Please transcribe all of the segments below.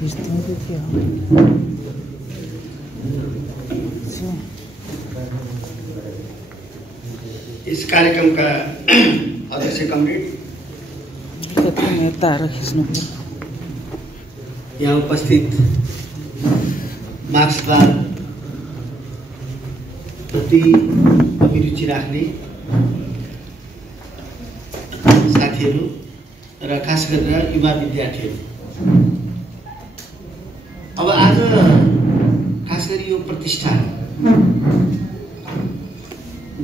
इस कार्यक्रम का अध्यक्ष कमरेड यहाँ उपस्थित मार्क्सवाद प्रति अभिरुचि राख्ने साथीहरू र खास गरेर युवा विद्यार्थीहरू, अब आज खास गरी यो प्रतिष्ठान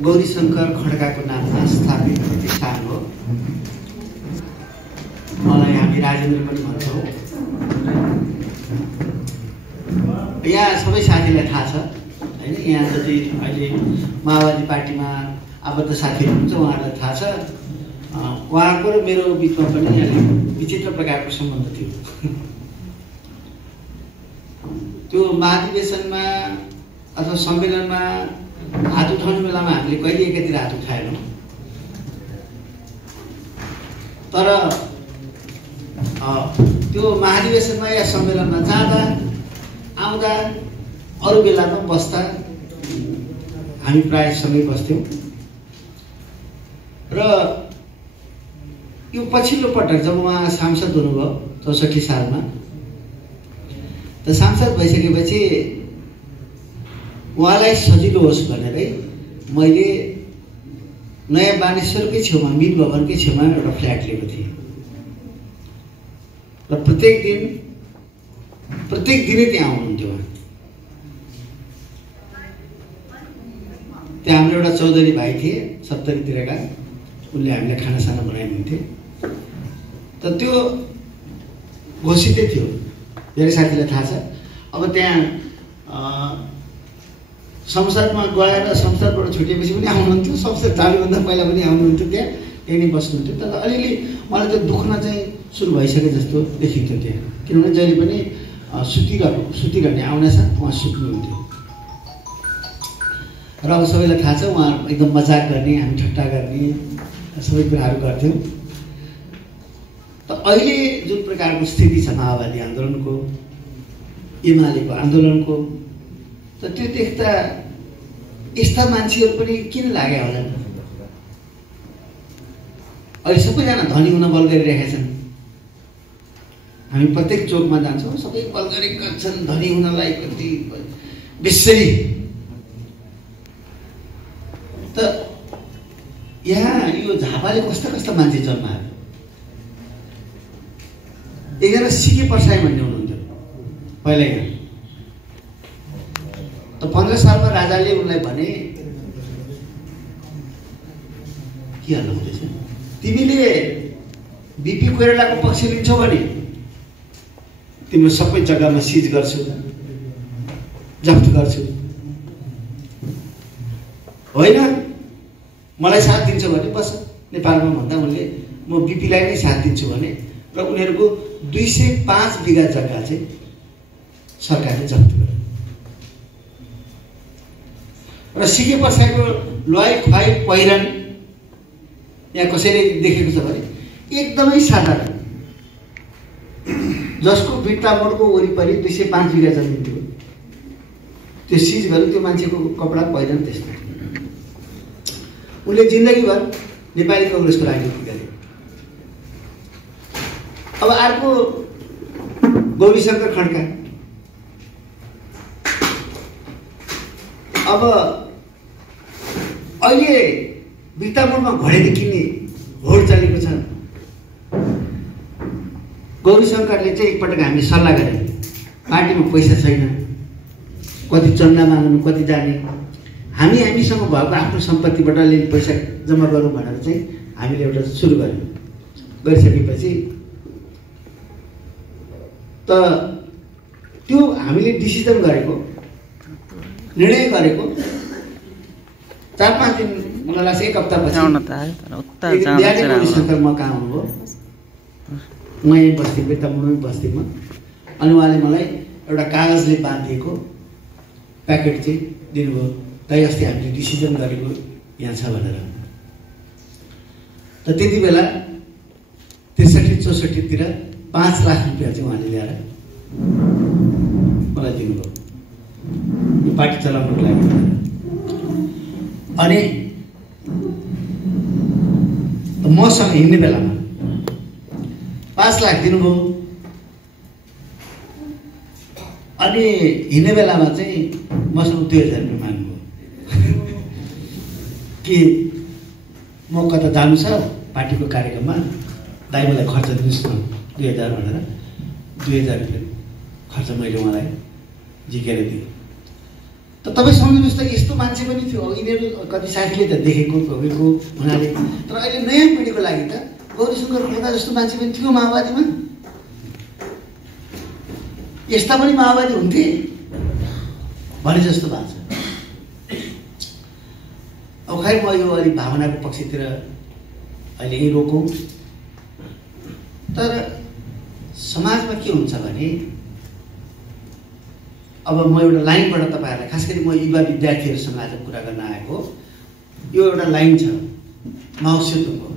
गौरीशंकर खड्काको नाममा स्थापित प्रतिष्ठान हो। मलाई हामी राजेन्द्र पनि भन्छौँ। यहाँ सबै साथीलाई थाहा छ हैन, यहाँ जति अहिले माओवादी पार्टीमा आबद्ध साथीहरू हुन्छ उहाँहरूलाई थाहा छ। उहाँको र मेरो बिचमा पनि अलिक विचित्र प्रकारको सम्बन्ध थियो। त्यो महाधिवेशनमा अथवा सम्मेलनमा हात उठाउने बेलामा हामीले कहिले एकातिर हात उठाएनौँ, तर त्यो महाधिवेशनमा या सम्मेलनमा जाँदा आउँदा अरू बेलामा बस्दा हामी प्राय सँगै बस्थ्यौँ। र यो पछिल्लो पटक जब उहाँ सांसद हुनुभयो 64 सालमा, त सांसद भइसकेपछि उहाँलाई सजिलो होस् भनेरै मैले नयाँ बानेश्वरकै छेउमा मिल भवनकै छेउमा एउटा फ्ल्याट लिएको थिएँ र प्रत्येक दिनै त्यहाँ आउनुहुन्थ्यो। त्यहाँ हाम्रो एउटा चौधरी भाइ थिए 70तिरका, उनले हामीलाई खानासाना बनाइदिन्थे। त त्यो घोषितै थियो, धेरै साथीलाई थाहा छ। अब त्यहाँ संसदमा गएर संसदबाट छुटेपछि पनि आउनुहुन्थ्यो, संसद जानुभन्दा पहिला पनि आउनुहुन्थ्यो, त्यही नै बस्नुहुन्थ्यो। तर अलिअलि मलाई त्यो दुख्न चाहिँ सुरु भइसके जस्तो देखिन्थ्यो त्यहाँ, किनभने जहिले पनि सुतिरहने आउने साथ उहाँ सुत्नुहुन्थ्यो। र अब सबैलाई थाहा छ उहाँ एकदम मजाक गर्ने, हामी ठट्टा गर्ने, सबै कुराहरू गर्थ्यौँ। त अहिले जुन प्रकारको स्थिति छ माओवादी आन्दोलनको, एमालेको आन्दोलनको, त त्यो देख्दा यस्ता मान्छेहरू पनि किन लाग्यो होला? अहिले सबैजना धनी हुन बल गरिरहेका छन्। हामी प्रत्येक चोकमा जान्छौँ, सबै बल गरेका छन् धनी हुनलाई, कति बेसरी। त यहाँ यो झापाले कस्ता कस्ता मान्छे जन्मायो। एकजना सिके पर्साई भन्ने हुनुहुन्थ्यो पहिला यहाँ। त 15 सालमा राजाले उनलाई भने, के हाल्नु हुँदैछ, तिमीले बिपी कोइरालाको पक्ष लिन्छौ भने तिम्रो सबै जग्गामा सिज गर्छु, जफ्त गर्छु, होइन मलाई साथ दिन्छ भने बस नेपालमा भन्दा उनले म बिपीलाई नै साथ दिन्छु भने, र उनीहरूको 205 बिघा जग्गा चाहिँ सरकारले जफ्त गर्यो। र सिके पर्साईको लुवाई खुवाई पहिरन यहाँ कसैले देखेको छ भने एकदमै साधारण, जसको बिट्टा मोडको वरिपरि 205 बिघा जमिन थियो, त्यो सिज गर्यो। त्यो मान्छेको कपडा पहिरन त्यस्तो। उनले जिन्दगीभर नेपाली कांग्रेसको राजनीति गरे। अब अर्को गौरीशंकर खड्का, अब अहिले बिर्तामोडमा घडेरी किन्ने होड चलेको छ। गौरीशंकरले चाहिँ एकपटक हामीले सल्लाह गरे, पार्टीमा पैसा छैन, कति चन्दा माग्नु, कति जाने, हामीसँग भएको आफ्नो सम्पत्तिबाट अलिअलि पैसा जम्मा गरौँ भनेर चाहिँ हामीले एउटा सुरु गर्यौँ। गरिसकेपछि त त्यो हामीले डिसिजन गरेको, निर्णय गरेको 4-5 दिन, मलाई लाग्छ 1 हप्तापछि गौरीशंकर म कहाँ आउनुभयो, म यहीँ बस्ती बेतामुडमै बस्तीमा। अनि उहाँले मलाई एउटा कागजले बाँधिएको प्याकेट चाहिँ दिनुभयो, दाइ अस्ति हामीले डिसिजन गरेको यहाँ छ भनेर। त त्यति बेला 63-64 तिर 5 लाख रुपियाँ चाहिँ उहाँले ल्याएर मलाई दिनुभयो यो पार्टी चलाउनको लागि। अनि मसँग हिँड्ने बेलामा 5 लाख दिनुभयो। अनि हिँड्ने बेलामा चाहिँ मसँग 2000 रुपियाँ माग्नुभयो कि म कता जानु छ पार्टीको कार्यक्रममा, दाइ मलाई खर्च दिनुहोस् न 2000 भनेर 2000 रुपियाँ खर्च मैले उहाँलाई झिकेर दिएँ। त तपाईँ सम्झिनुहोस् त यस्तो मान्छे पनि थियो। अब यिनीहरू कति साथीले त देखेको भोगेको हुनाले, तर अहिले नयाँ पिँढीको लागि त गौरीशङ्कर खड्का जस्तो मान्छे पनि थियो माओवादीमा। यस्ता पनि माओवादी हुन्थे भने जस्तो भएको छ। अब खै म यो अलिक भावनाको पक्षतिर अहिले यही रोकौँ। तर समाजमा के हुन्छ भने अब म एउटा लाइनबाट तपाईँहरूलाई, खास गरी म युवा विद्यार्थीहरूसँग आज कुरा गर्न आएको, यो एउटा लाइन छ माओ सेतुङको।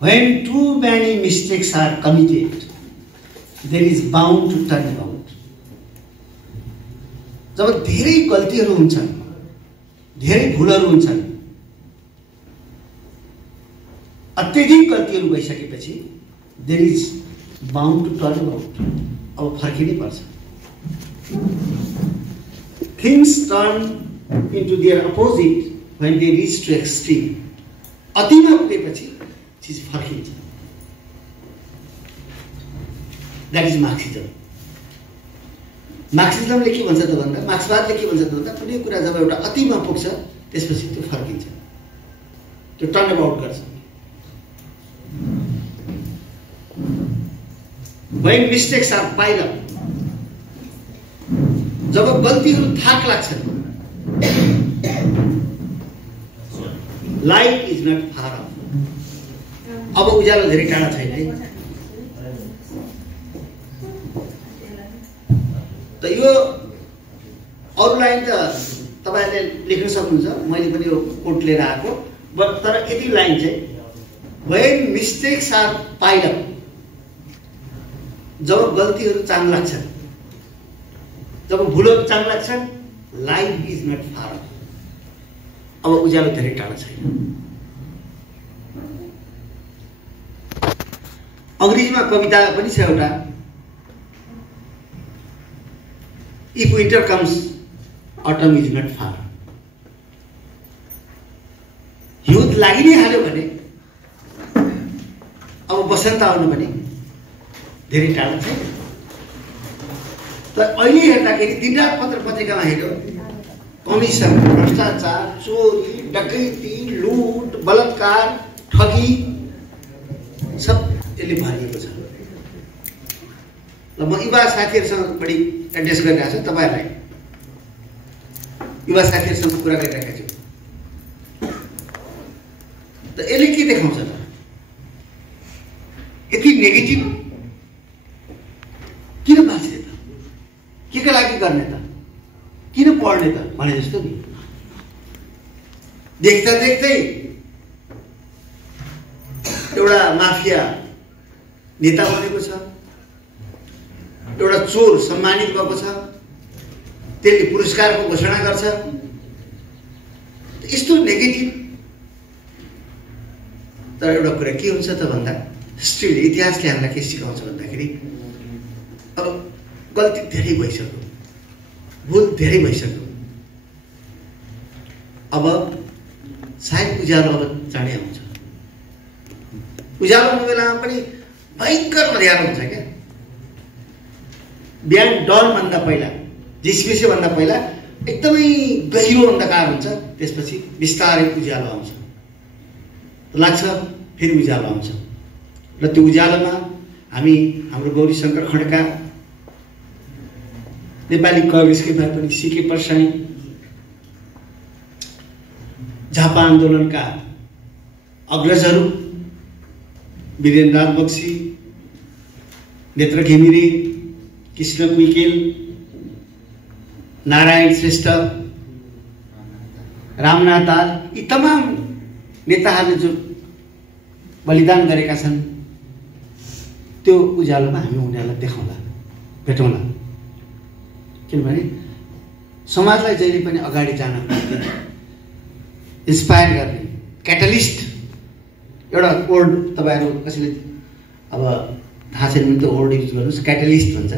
When too many mistakes are committed, there is bound to turn about. जब धेरै गल्तीहरू हुन्छन्, धेरै भुलहरू हुन्छन्, अत्यधिक गल्तीहरू भइसकेपछि there is bound to turn about. अब फर्किनै पर्छ। Things turn into their opposite when they reach to extreme. अतिमा पुगेपछि चीज फर्किन्छ। That is Marxism. मार्क्सिजमले के भन्छ त भन्दा, मार्क्सवादले के भन्छ त भन्दा, कुनै कुरा जब एउटा अतिमा पुग्छ त्यसपछि त्यो फर्किन्छ, त्यो टर्न अबाउट गर्छ। When mistakes are piled up, जब गल्तीहरू थाक लाग्छन्, light is not far off. अब उज्यालो धेरै टाढा छैन है। त यो अरू लाइन त तपाईँहरूले लेख्न सक्नुहुन्छ, मैले पनि यो कोट लिएर आएको। तर यति लाइन चाहिँ, when mistakes are piled up, जब गल्तीहरू चाङ लाग्छन्, जब भुलहरू चाङ लाग्छन्, light is not far off. अब उज्यालो धेरै टाढा छैन। अंग्रेजीमा कविता पनि छ एउटा, if winter comes autumn is not far. हिउँद लागि नै हाल्यो भने अब बसन्त आउनु पनि धेरै टाढा छैन। तर अहिले हेर्दाखेरि दिनरात पत्र पत्रिकामा हेर्यो, कमिसन, भ्रष्टाचार, चोरी, डकैती, लुट, बलात्कार, ठगी सब यसले भरिएको छ। ल म युवा साथीहरूसँग बढी एड्रेस गरिरहेको छु, तपाईँहरूलाई युवा साथीहरूसँग कुरा गरिरहेको छु। त यसले के देखाउँछ त, यति नेगेटिभ किन बाँच्ने त, के का लागि गर्ने त, किन पढ्ने त भने जस्तो नि। देख्दा देख्दै एउटा माफिया नेता बनेको छ, एउटा चोर सम्मानित भएको छ, त्यसले पुरस्कारको घोषणा गर्छ। यस्तो नेगेटिभ। तर एउटा कुरा के हुन्छ त भन्दा, हिस्ट्रीले, इतिहासले हामीलाई के सिकाउँछ भन्दाखेरि, अब गल्ती धेरै भइसक्यो, भुल धेरै भइसक्यो, अब सायद उज्यालो अब चाँडै आउँछ। उज्यालोको बेलामा पनि भयङ्कर अँध्यारो हुन्छ क्या। बिहान डरभन्दा पहिला, झिसमिसेभन्दा पहिला एकदमै गहिरो अन्धकार हुन्छ, त्यसपछि बिस्तारै उज्यालो आउँछ, लाग्छ फेरि उज्यालो आउँछ। र त्यो उज्यालोमा हामी हाम्रो गौरीशङ्कर खड्का, नेपाली कांग्रेसकै भए पनि सिके परसाई, झापा आन्दोलनका अग्रजहरू वीरेन्द्र बक्सी, नेत्र घिमिरे, कृष्ण कुइकेल, नारायण श्रेष्ठ, रामनाथ दाहाल, यी तमाम नेताहरूले जो बलिदान गरेका छन्, त्यो उज्यालोमा हामी उनीहरूलाई देखाउँला, भेटौँला। किनभने समाजलाई जहिले पनि अगाडि जान इन्स्पायर गर्ने क्याटलिस्ट एउटा वर्ड तपाईँहरू कसैले अब थाहा छैन भने त्यो वर्ड युज गर्नुहोस्, क्याटलिस्ट भन्छ,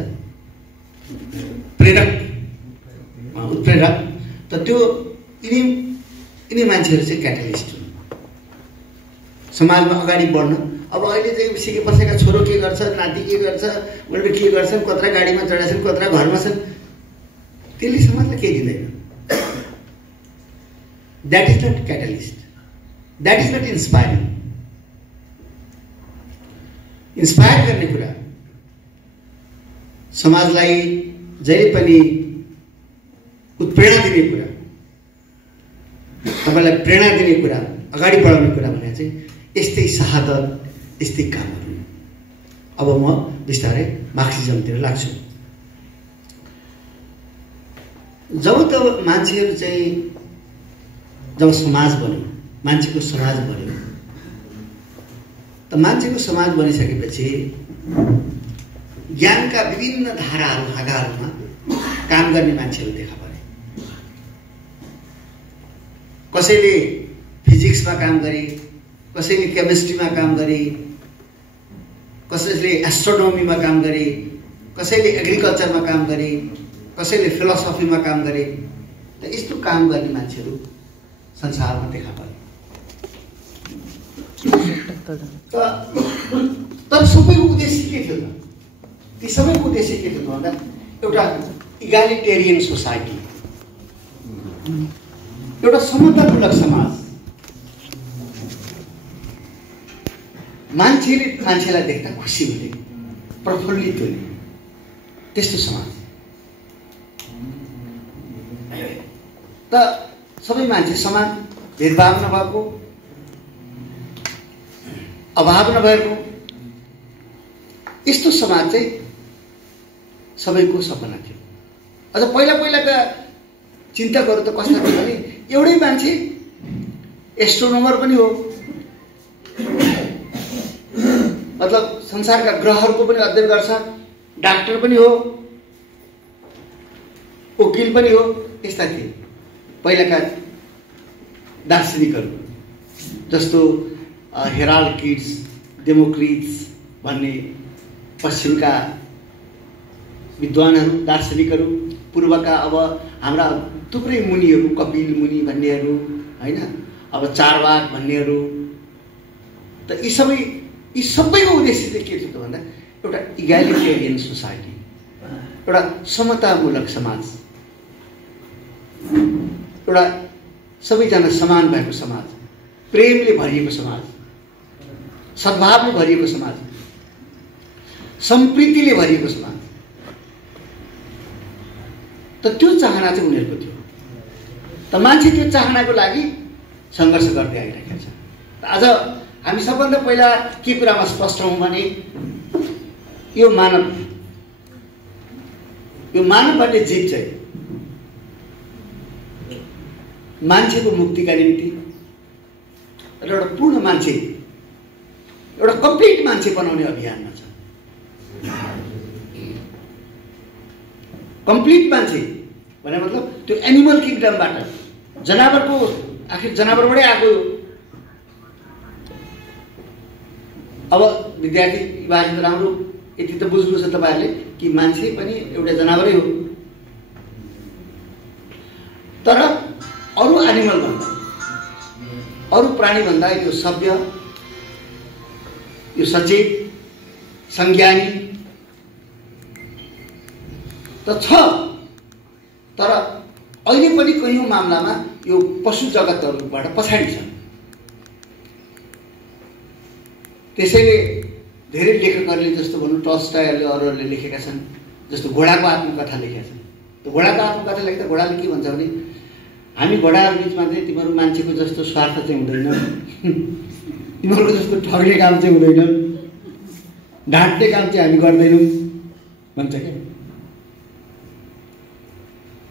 प्रेरक, उत्प्रेरक। त त्यो यिनी मान्छेहरू चाहिँ क्याटलिस्ट हुन् समाजमा अगाडि बढ्न। अब अहिले चाहिँ सिके बसेका छोरो के गर्छ, नाति के गर्छ, उनीहरू के गर्छन्, कत्रा गाडीमा चढेका छन्, कत्रा घरमा छन्, त्यसले समाजलाई केही दिँदैन। That is not catalyst, that is not inspiring. Inspire गर्ने कुरा, समाजलाई जहिले पनि उत्प्रेरणा दिने कुरा, तपाईँलाई प्रेरणा दिने कुरा, अगाडि बढाउने कुरा भने चाहिँ यस्तै शहादत, यस्तै कामहरू। अब म बिस्तारै मार्क्सिजमतिर लाग्छु। जब तब मान्छेहरू चाहिँ जब समाज बन्यो, मान्छेको समाज बन्यो, त मान्छेको समाज बनिसकेपछि ज्ञानका विभिन्न धाराहरू, हाँगाहरूमा काम गर्ने मान्छेहरू देखा परे। कसैले फिजिक्समा काम गरे, कसैले केमिस्ट्रीमा काम गरे, कसैले एस्ट्रोनोमीमा काम गरे, कसैले एग्रिकल्चरमा काम गरे, कसैले फिलोसफीमा काम गरे। त यस्तो काम गर्ने मान्छेहरू संसारमा देखा परे। तर सबैको उद्देश्य के थियो त? ती सबैको उद्देश्य के थियो भन्दा एउटा इगालिटेरियन सोसाइटी, एउटा समतामूलक समाज, मान्छेले मान्छेलाई देख्दा खुसी हुने, प्रफुल्लित हुने, त्यस्तो समाज। त सबै मान्छे समान, भेदभाव नभएको, अभाव नभएको यस्तो समाज चाहिँ सबैको सपना थियो। अझ पहिला पहिलाका चिन्तकहरू त कस्ता थियो भने एउटै मान्छे एस्ट्रोनोमर पनि हो, मतलब संसारका ग्रहहरूको पनि अध्ययन गर्छ, डाक्टर पनि हो, वकिल पनि हो, यस्ता थिए पहिलाका दार्शनिकहरू। जस्तो हेराल्ड किट्स, डेमोक्रिट्स भन्ने पश्चिमका विद्वानहरू, दार्शनिकहरू, पूर्वका अब हाम्रा थुप्रै मुनिहरू, कपिल मुनि भन्नेहरू हैन, अब चारवाक भन्नेहरू। त यी सबैको उद्देश्य चाहिँ के थियो भन्दा एउटा इगालिटेरियन सोसाइटी, एउटा समतामूलक समाज, एउटा सबैजना समान भएको समाज, प्रेमले भरिएको समाज, सद्भावले भरिएको समाज, सम्प्रीतिले भरिएको समाज। त त्यो चाहना चाहिँ उनीहरूको थियो। त मान्छे त्यो चाहनाको लागि सङ्घर्ष गर्दै आइरहेको छ। आज हामी सबभन्दा पहिला के कुरामा स्पष्ट हौँ भने यो मानव भन्ने जीव चाहिँ मान्छेको मुक्तिका निम्ति र एउटा पूर्ण मान्छे, एउटा कम्प्लिट मान्छे बनाउने अभियानमा छ। कम्प्लिट मान्छे भने मतलब त्यो एनिमल किङडमबाट, जनावरको, आखिर जनावरबाटै आएको। अब विद्यार्थी युवाले राम्रो यति त बुझ्नु छ तपाईँहरूले कि मान्छे पनि एउटा जनावरै हो, तर अरू एनिमल भन्दा, अरू प्राणी भन्दा यो सभ्य, यो सचेत, संज्ञानी त छ। तर अहिले पनि कयौं मामलामा यो पशु जगतहरूबाट पछाडि छ। त्यसैले धेरै लेखकहरूले, जस्तो भनौँ टल्स्टयले, अरूहरूले लेखेका छन्, जस्तो घोडाको आत्मकथा लेखेका छन्। त घोडाको आत्मकथा लेख्दा घोडाले के भन्छ भने हामी घोडाहरू बिचमा चाहिँ तिमीहरू मान्छेको जस्तो स्वार्थ चाहिँ हुँदैन, तिमीहरूको जस्तो ठग्ने काम चाहिँ हुँदैन, ढाँट्ने काम चाहिँ हामी गर्दैनौँ भन्छ क्या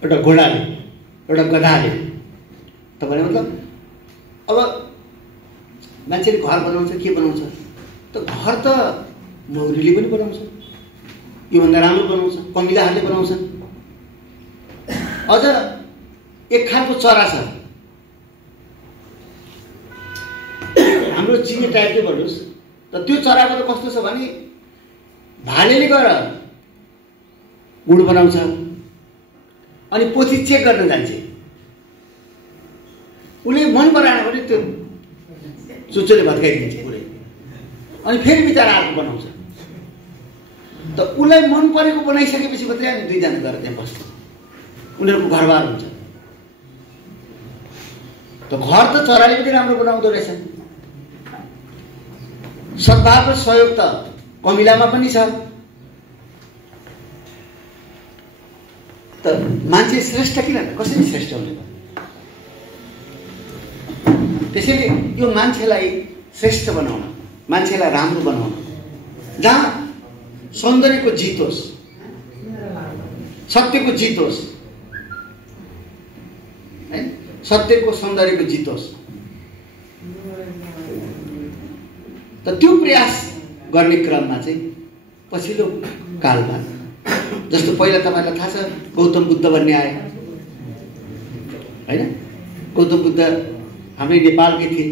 एउटा घोडाले, एउटा गधाले। तपाईँले मतलब अब मान्छेले घर बनाउँछ, के बनाउँछ त? घर त मौरीले पनि बनाउँछ, योभन्दा राम्रो बनाउँछ, कमिलाहरूले बनाउँछन्। अझ एक खालको चरा छ हाम्रो चिनी टाइपकै भन्नुहोस्, त त्यो चराको त कस्तो छ भने भालेले गएर गुड बनाउँछ अनि पोथी चेक गर्न जान्छ। उसले मन पराएन भने त्यो चुच्चोले भत्काइदिन्छ पुरै, अनि फेरि बिचरा अर्को बनाउँछ। त उसलाई मन परेको बनाइसकेपछि मात्रै अनि दुईजना गएर त्यहाँ बस्छ, उनीहरूको घरबार हुन्छ। त घर त चराले पनि राम्रो बनाउँदो रहेछ। सद्भाव र सहयोग त कमिलामा पनि छ। त मान्छे श्रेष्ठ किन, कसरी श्रेष्ठ हुने? त्यसैले यो मान्छेलाई श्रेष्ठ बनाउन, मान्छेलाई राम्रो बनाउन, जहाँ सौन्दर्यको जित होस्, सत्यको जित होस्, है, सत्यको सौन्दर्यको जित होस्, त त्यो प्रयास गर्ने क्रममा चाहिँ पछिल्लो कालमा, जस्तो पहिला तपाईँलाई थाहा छ गौतम बुद्ध भन्ने आए होइन? गौतम बुद्ध हाम्रै नेपालकै थिए।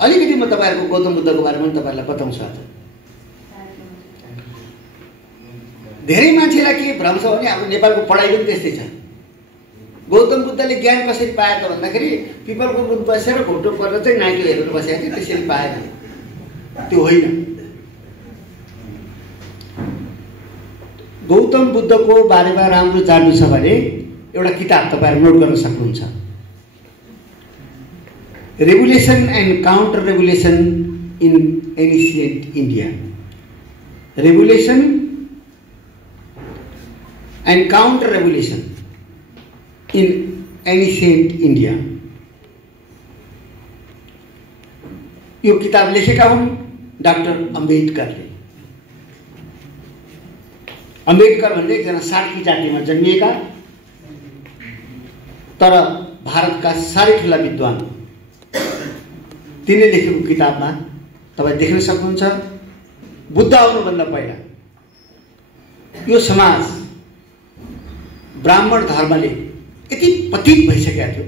अलिकति म तपाईँहरूको गौतम बुद्धको बारेमा पनि तपाईँहरूलाई बताउँछु आज। धेरै मान्छेलाई के भ्रम छ भने हाम्रो नेपालको पढाइ पनि त्यस्तै छ। गौतम बुद्धले ज्ञान कसरी पाए त भन्दाखेरि पिपलको रुख बसेर घोटो परेर चाहिँ नाइटो हेरेर बसेको थियो, त्यसरी पाएन। त्यो होइन। गौतम बुद्धको बारेमा राम्रो जान्नु छ भने एउटा किताब तपाईँहरू नोट गर्न सक्नुहुन्छ, revolution and counter revolution in ancient India. Revolution and counter revolution in ancient India. यो किताब लेखेका हुन् डाक्टर अम्बेडकरले। अम्बेडकर भन्ने एकजना सार्की जातिमा जन्मिएका तर भारतका साह्रै ठुला विद्वान, तिनले लेखेको किताबमा तपाईँ देख्न सक्नुहुन्छ बुद्ध आउनुभन्दा पहिला यो समाज ब्राह्मण धर्मले यति पतित भइसकेको थियो,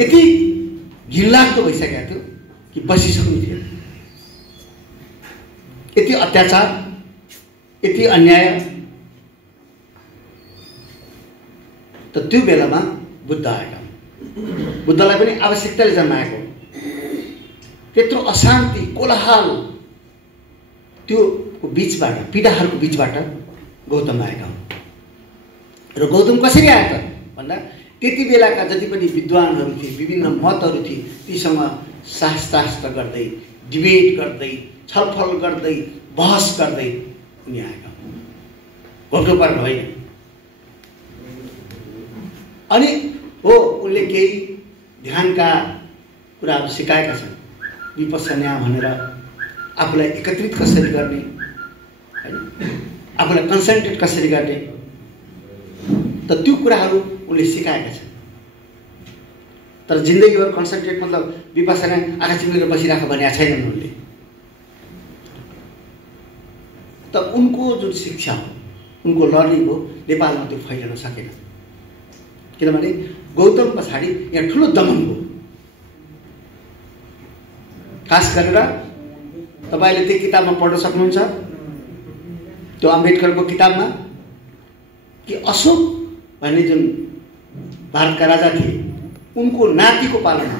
यति घिनलाग्दो भइसकेको थियो कि बसिसक्नु थियो। यति अत्याचार, यति अन्याय। त त्यो बेलामा बुद्ध आएका। बुद्धलाई पनि आवश्यकताले जन्माएको। त्यत्रो अशान्ति, कोलाहल, त्यो बीचबाट, पीडाहरूको बीचबाट गौतम आएका हुन्। र गौतम कसरी आए त भन्दा त्यति बेलाका जति पनि विद्वानहरू थिए, विभिन्न मतहरू थिए, तीसँग शास्त्रास्त्र गर्दै, डिबेट गर्दै, छलफल गर्दै, बहस गर्दै उनी आएका हुन्। घोप्टो पर्नु होइन। अनि हो उनले केही ध्यानका कुराहरू सिकाएका छन्। विपश्यना भनेर आफूलाई एकत्रित कसरी गर्ने, हैन, आफूलाई कन्सन्ट्रेट कसरी गर्ने, त त्यो कुराहरू उनले सिकाएका छन्। तर जिन्दगीभर कन्सन्ट्रेट मतलब विपश्यना आँखा चिम्लेर बसिराख भनेको छैनन् उनले। त उनको जुन शिक्षा हो, उनको लर्निङ हो, नेपालमा त्यो फैलिन सकेन। किनभने गौतम पछाडि यहाँ ठुलो दमन हो। खास गरेर तपाईँले त्यो किताबमा पढ्न सक्नुहुन्छ, त्यो अम्बेडकरको किताबमा, कि अशोक भन्ने जुन भारतका राजा थिए, उनको नातिको पालामा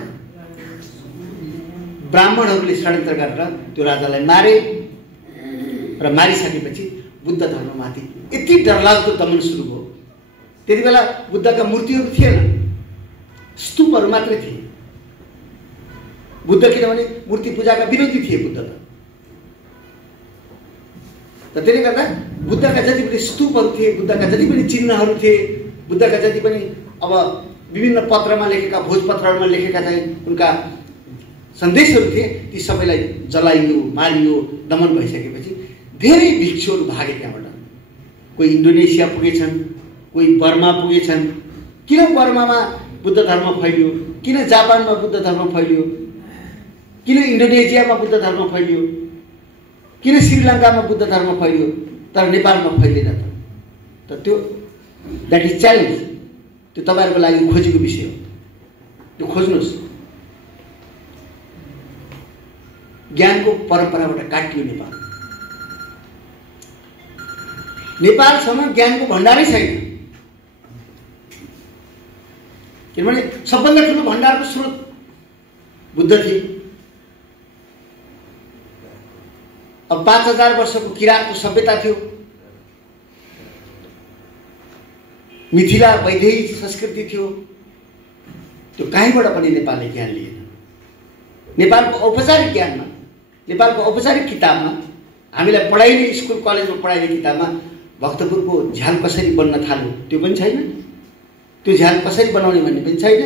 ब्राह्मणहरूले षड्यन्त्र गरेर त्यो राजालाई मारे र मारिसकेपछि बुद्ध धर्ममाथि यति डरलाग्दो दमन सुरु भयो। त्यति बेला बुद्धका मूर्तिहरू थिएन, स्तूपहरू मात्रै थिए। बुद्ध किनभने मूर्ति पूजाका विरोधी थिए बुद्ध त। त्यसले गर्दा बुद्धका जति पनि स्तूपहरू थिए, बुद्धका जति पनि चिन्हहरू थिए, बुद्धका जति पनि अब विभिन्न पत्रमा लेखेका, भोजपत्रहरूमा लेखेका चाहिँ उनका सन्देशहरू थिए, ती सबैलाई जलाइयो, मारियो, दमन भइसकेपछि धेरै भिक्षुहरू भागे त्यहाँबाट। कोही इन्डोनेसिया पुगेछन्, कोही बर्मा पुगेछन्। किन बर्मामा बुद्ध धर्म फैलियो, किन जापानमा बुद्ध धर्म फैलियो, किन इन्डोनेसियामा बुद्ध धर्म फैलियो, किन श्रीलङ्कामा बुद्ध धर्म फैलियो तर नेपालमा फैलिएन त त्यो द्याट इज च्यालेन्ज। त्यो तपाईँहरूको लागि खोजेको विषय हो, त्यो खोज्नुहोस्। ज्ञानको परम्पराबाट काटियो नेपाल। नेपालसँग ज्ञानको भण्डारै छैन, किनभने सबभन्दा ठुलो भण्डारको स्रोत बुद्ध थिए। अब 5000 वर्षको किराँतको सभ्यता थियो, मिथिला वैदेही संस्कृति थियो। त्यो कहीँबाट पनि नेपालले ज्ञान लिएन। नेपालको औपचारिक ज्ञानमा, नेपालको औपचारिक किताबमा, हामीलाई पढाइने स्कुल कलेजमा पढाइने किताबमा भक्तपुरको झ्याल कसरी बन्न थाल्यो त्यो पनि छैन, त्यो झ्याल कसरी बनाउने भन्ने पनि छैन।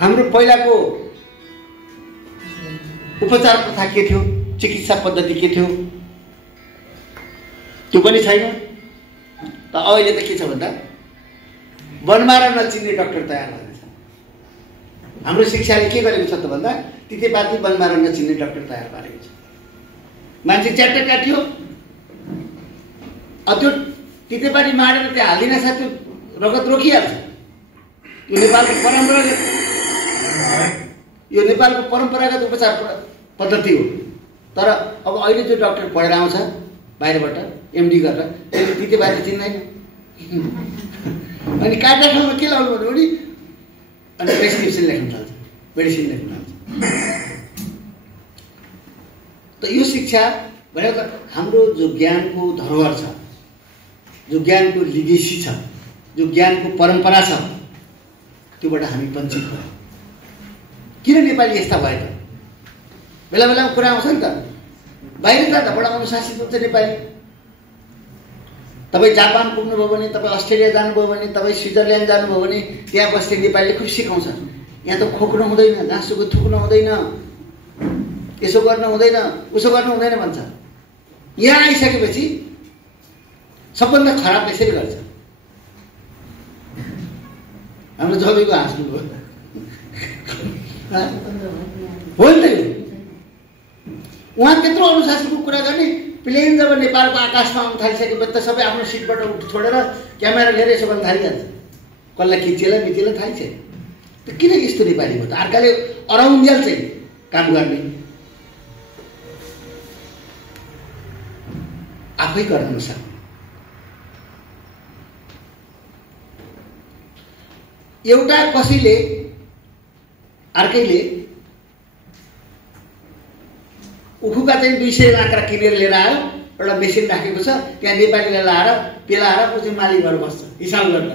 हाम्रो पहिलाको उपचार प्रथा के थियो, चिकित्सा पद्धति के थियो त्यो पनि छैन। त अहिले त के छ भन्दा बनमारा नचिन्ने डाक्टर तयार भएको छ। हाम्रो शिक्षाले के गरेको छ त भन्दा तितेपाती बनमारा नचिन्ने डाक्टर तयार पारेको छ। मान्छे च्याट्ट काटियो, त्यो तितेपाती मारेर त्यहाँ हालिदिन सक्छ, त्यो रगत रोकिहाल्छ। यो नेपालको परम्परागत उपचार पद्धति हो। तर अब अहिले जो डाक्टर पढेर आउँछ बाहिरबाट एमडी गरेर त्यसले तितेपाती चिन्दैन। अनि काट्ने ठाउँमा के लाउनु भन्यो भने अनि प्रेसक्रिप्सन लेख्न थाल्छ, मेडिसिन लेख्न थाल्छ। त यो शिक्षा भनेको हाम्रो जो ज्ञानको धरोहर छ, जो ज्ञानको लिगेसी छ, जो ज्ञानको परम्परा छ, त्योबाट हामी वञ्चित भयौँ। किन नेपाली यस्ता भयो त? बेला बेलामा कुरा आउँछ नि त, बाहिर जाँदा बडा अनुशासित हुन्छ नेपाली। तपाईँ जापान पुग्नुभयो भने, तपाईँ अस्ट्रेलिया जानुभयो भने, तपाईँ स्विजरल्यान्ड जानुभयो भने त्यहाँ बस्ने नेपालीले खुब सिकाउँछ। यहाँ त खोक्नु हुँदैन, जहाँसुकै थुक्नु हुँदैन, यसो गर्नु हुँदैन, उसो गर्नु हुँदैन भन्छ। यहाँ आइसकेपछि सबभन्दा खराब यसरी गर्छ। हाम्रो जबीको हाँस्नु हो नि त। उहाँ त्यत्रो अनुशासनको कुरा गर्ने, प्लेन जब नेपालको आकाशमा आउनु थालिसकेपछि त सबै आफ्नो सिटबाट छोडेर क्यामेरा लिएर यसो गर्न थालिहाल्छ। कसलाई खिचेला मिचेला थाहा छैन। त किन यस्तो नेपाली हो त? अर्काले अराउन्जेल चाहिँ काम गर्ने, आफै गर्न नसक्ने। एउटा कसैले अर्कैले उखुका चाहिँ 200 लाँक्रा किनेर लिएर आयो, एउटा मेसिन राखेको छ त्यहाँ, नेपालीलाई लाएर पेलाएर पछि मालिक भएर बस्छ हिसाब गर्न,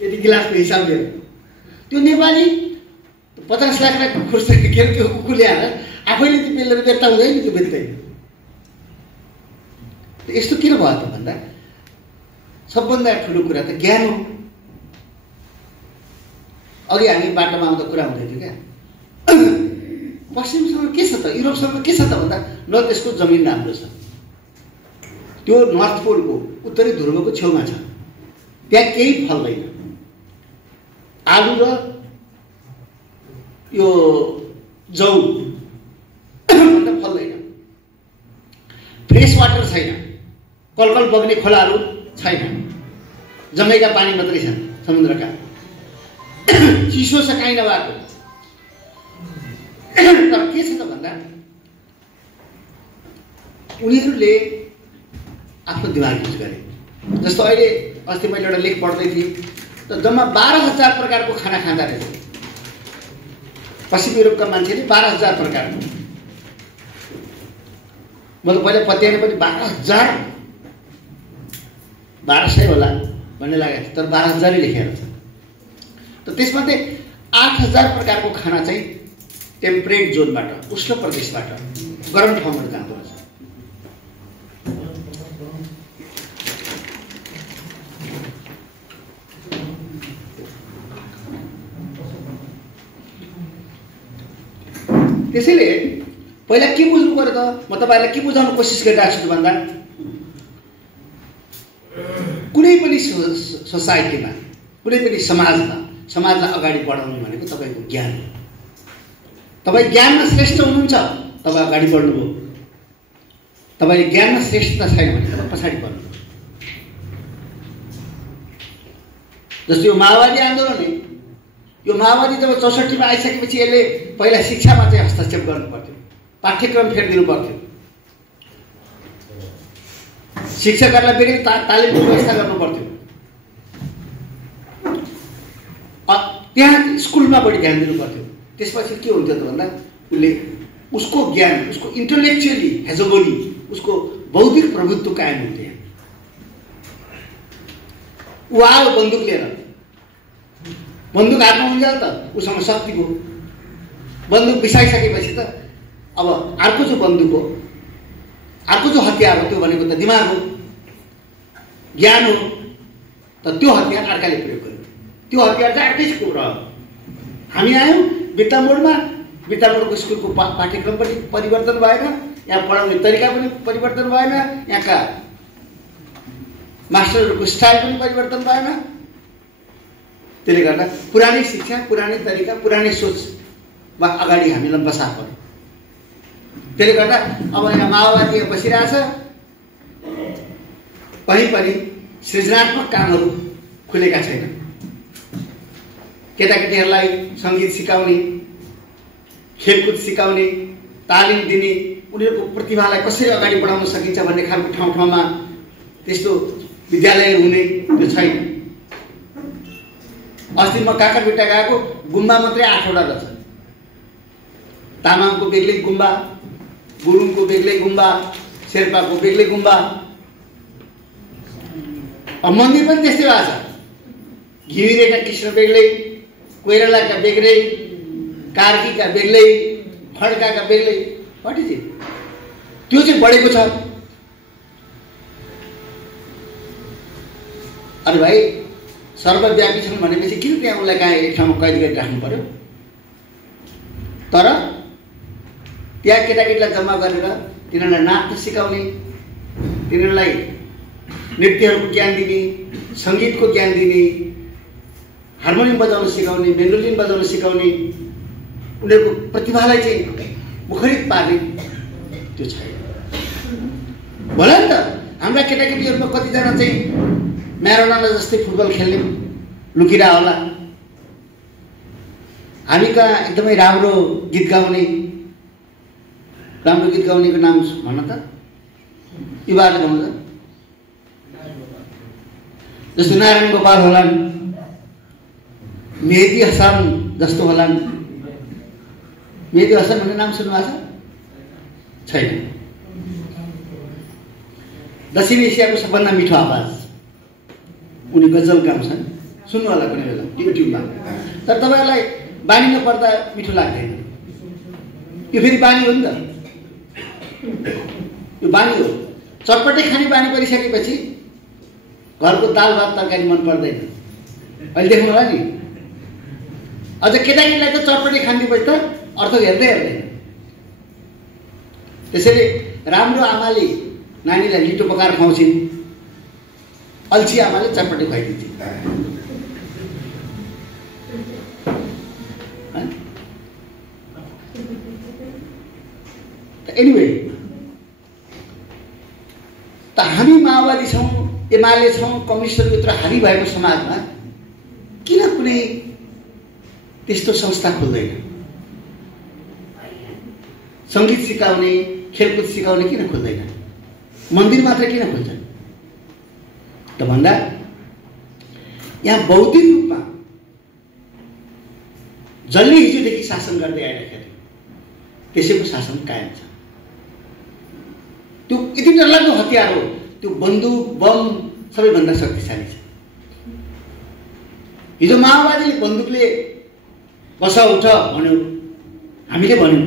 यति गिलासको हिसाब लिएर। त्यो नेपाली 50 लाख खुर्स के त्यो उखु ल्याएर आफैले त्यो पेलेर बेच्दा हुँदैन, त्यो बेच्दैन। यस्तो किन भयो त भन्दा सबभन्दा ठुलो कुरा त ज्ञान हो। अघि हामी बाटोमा आउँदा कुरा हुँदै थियो क्या, पश्चिमसँग के छ त, युरोपसँग के छ त भन्दा न त्यसको जमिन राम्रो छ, त्यो नर्थ पोलको उत्तरी ध्रुवको छेउमा छ, त्यहाँ केही फल्दैन। आलु र यो जौ भन्दा फल्दैन। फ्रेस वाटर छैन, कलकल बग्ने खोलाहरू छैन, जमेका पानी मात्रै छन् समुद्रका, चिसो छ काहीँ नभएको। तर के छ त भन्दा उनीहरूले आफ्नो दिमाग युज गरे। जस्तो अहिले अस्ति मैले एउटा लेख पढ्दै थिएँ त, जम्मा 12,000 प्रकारको खाना खाँदा रहेछ पश्चिम युरोपका मान्छेले। 12,000 प्रकारको। म त पहिला पत्याएन पनि 12,000 होला भन्ने लागेको थियो, तर 12,000 लेखेर छ। त त्यसमध्ये 8,000 प्रकारको खाना चाहिँ टेम्परेट जोनबाट, उष्ण प्रदेशबाट गरम ठाउँबाट जाँदो रहेछ। त्यसैले पहिला के बुझ्नु पर्यो त? म तपाईँलाई के बुझाउन कोसिस गरिरहेको छु भन्दा कुनै पनि सोसाइटीमा, कुनै पनि समाजलाई अगाडि बढाउनु भनेको तपाईँको ज्ञान हो। तपाईँ ज्ञानमा श्रेष्ठ हुनुहुन्छ, तपाईँ अगाडि बढ्नुभयो। तपाईँले ज्ञानमा श्रेष्ठता छैन भने तपाईँ पछाडि बढ्नु। जस्तो यो माओवादी आन्दोलन, यो माओवादी जब 64 मा आइसकेपछि यसले पहिला शिक्षामा चाहिँ हस्तक्षेप गर्नु पर्थ्यो, पाठ्यक्रम फेरिदिनु पर्थ्यो, शिक्षकहरूलाई फेरि तालिमको व्यवस्था गर्नु पर्थ्यो, त्यहाँ स्कुलमा बढी ध्यान दिनु पर्थ्यो। त्यसपछि के हुन्थ्यो त भन्दा उसले उसको ज्ञान, उसको इन्टलेक्चुअली हेजोगोनी, उसको बौद्धिक प्रभुत्व कायम हुन्थ्यो। ऊ आयो बन्दुक लिएर, बन्दुक हातमा हुन्छ त उसँग शक्ति हो। बन्दुक बिसाइसकेपछि त अब अर्को जो बन्दुक हो, अर्को जो हतियार हो, त्यो भनेको त दिमाग हो, ज्ञान हो। त त्यो हतियार अर्काले प्रयोग गर्यो, त्यो हतियार चाहिँ अर्कै कुरा हो। हामी आयौँ बित्तामोडमा, बित्तामोडको स्कुलको पाठ्यक्रम पनि परिवर्तन भएन, यहाँ पढाउने तरिका पनि परिवर्तन भएन, यहाँका मास्टरहरूको स्टाइल पनि परिवर्तन भएन। त्यसले गर्दा पुरानै शिक्षा, पुरानै तरिका, पुरानै सोचमा अगाडि हामीलाई बसाल्नु पर्यो। त्यसले गर्दा अब यहाँ माओवादी बसिरहेछ, कहीँ पनि सृजनात्मक कामहरू खुलेका छैन। केटाकेटीहरूलाई सङ्गीत सिकाउने, खेलकुद सिकाउने, तालिम दिने, उनीहरूको प्रतिभालाई कसरी अगाडि बढाउन सकिन्छ भन्ने खालको ठाउँ ठाउँमा त्यस्तो विद्यालय हुने त्यो छैन। अस्ति म काकरभिट्टा गएको, गुम्बा मात्रै 8वटा रहेछ। तामाङको बेग्लै गुम्बा, गुरुङको बेग्लै गुम्बा, शेर्पाको बेग्लै गुम्बा। अब मन्दिर पनि त्यस्तै भएको छ। घिमिरेका कृष्ण बेग्लै, कोइरालाका बेग्लै, कार्कीका बेग्लै, खड्काका बेग्लै। What is it? त्यो चाहिँ बढेको छ। अरे भाइ, सर्वव्यापी छन् भनेपछि किन त्यहाँ उसलाई कहाँ एक ठाउँमा कैद गरी राख्नु पर्यो? तर त्यहाँ केटाकेटीलाई जम्मा गरेर तिनीहरूलाई नाच्न सिकाउने, तिनीहरूलाई नृत्यहरूको ज्ञान दिने, सङ्गीतको ज्ञान दिने, हार्मोनियम बजाउन सिकाउने, मेन्डोलिन बजाउन सिकाउने, उनीहरूको प्रतिभालाई चाहिँ मुखरित पार्ने त्यो छैन। होला नि त, हाम्रा केटाकेटीहरूमा कतिजना चाहिँ म्याराडोना जस्तै फुटबल खेल्ने लुकिरह होला। हामी कहाँ एकदमै राम्रो गीत गाउनेको नाम भन्न त, युवाले गाउँछ। जस्तो नारायण गोपाल होलान्, मेहदी हसन जस्तो होलान्। मेहदी हसन भन्ने नाम सुन्नुभएको छ? छैन। दक्षिण एसियाको सबभन्दा मिठो आवाज, उनी गजल गाउँछन्, सुन्नु होला कुनै बेला युट्युबमा। तर तपाईँहरूलाई बानी नपर्दा मिठो लाग्दैन। यो फेरि बानी हो नि त, यो बानी हो। चटपटे खाने बानी परिसकेपछि घरको दाल भात तरकारी मन पर्दैन। अहिले देख्नु होला नि, अझ केटाकेटीलाई त चटपटे खानिदिएपछि त अर्थ हेर्दै हेर्दैन। त्यसैले राम्रो आमाले नानीलाई लिटो पकाएर खुवाउँछिन्, अल्छी आमाले चटपटे खुवाइदिन्छन्। एनिवे, त हामी माओवादी छौँ, एमाले छौँ, कम्युनिस्टहरू यत्रो हारी भएको समाजमा किन कुनै त्यस्तो संस्था खोल्दैन? सङ्गीत सिकाउने, खेलकुद सिकाउने किन खोल्दैन? मन्दिर मात्र किन खोल्छन् त भन्दा यहाँ बौद्धिक रूपमा जसले हिजोदेखि शासन गर्दै आइरहेको थियो त्यसैको शासन कायम छ। त्यो यति डरलाग्दो हतियार हो, त्यो बन्दुक बम सबैभन्दा शक्तिशाली छ। हिजो माओवादीले बन्दुकले बस उठ भन्यो, हामीले भन्यौँ।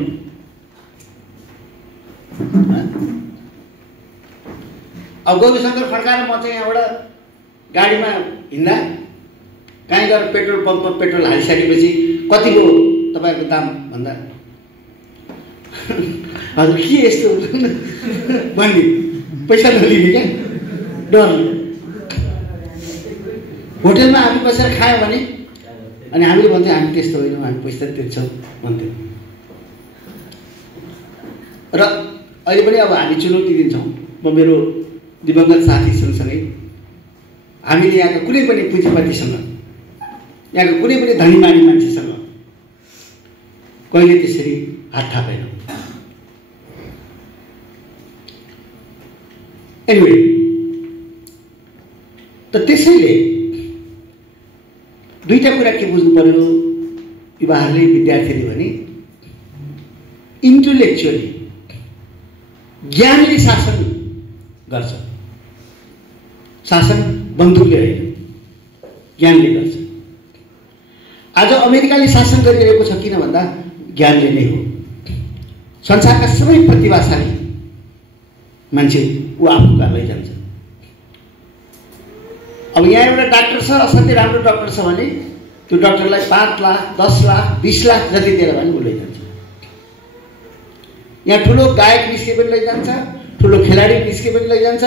अब गौरीशङ्कर फड्काएर म चाहिँ यहाँबाट गाडीमा हिँड्दा कहीँ गएर पेट्रोल पम्पमा पेट्रोल हालिसकेपछि कति हो तपाईँको दाम भन्दा हजुर के यस्तो भन्ने पैसा नलिने क्या डर। होटेलमा हामी बसेर खायौँ भने अनि हामीले भन्थ्यौँ हामी त्यस्तो होइनौँ, हामी पैसा तिर्छौँ भन्थ्यौँ। र अहिले पनि अब हामी चुनौती दिन्छौँ। म मेरो दिवंगत साथी सँगसँगै हामीले यहाँको कुनै पनि पुँजीपतिसँग, यहाँको कुनै पनि धनीमानी मान्छेसँग कहिले त्यसरी हात थापेनौँ। एनिवे, त त्यसैले दुईटा कुरा के बुझ्नु पर्यो युवाहरूले, विद्यार्थीले भने इन्टेलेक्चुअली ज्ञानले शासन गर्छ, शासन बन्दुकले होइन, ज्ञानले गर्छ। आज अमेरिकाले शासन गरिरहेको छ किन भन्दा ज्ञानले नै हो। संसारका सबै प्रतिभाशाली मान्छे ऊ आफूका लैजान्छ। अब यहाँ एउटा डाक्टर छ, असाध्यै राम्रो डाक्टर छ भने त्यो डाक्टरलाई 5 लाख 10 लाख 20 लाख जति दिएर भने ऊ लैजान्छ। यहाँ ठुलो गायक निस्के पनि लैजान्छ, ठुलो खेलाडी निस्के पनि लैजान्छ,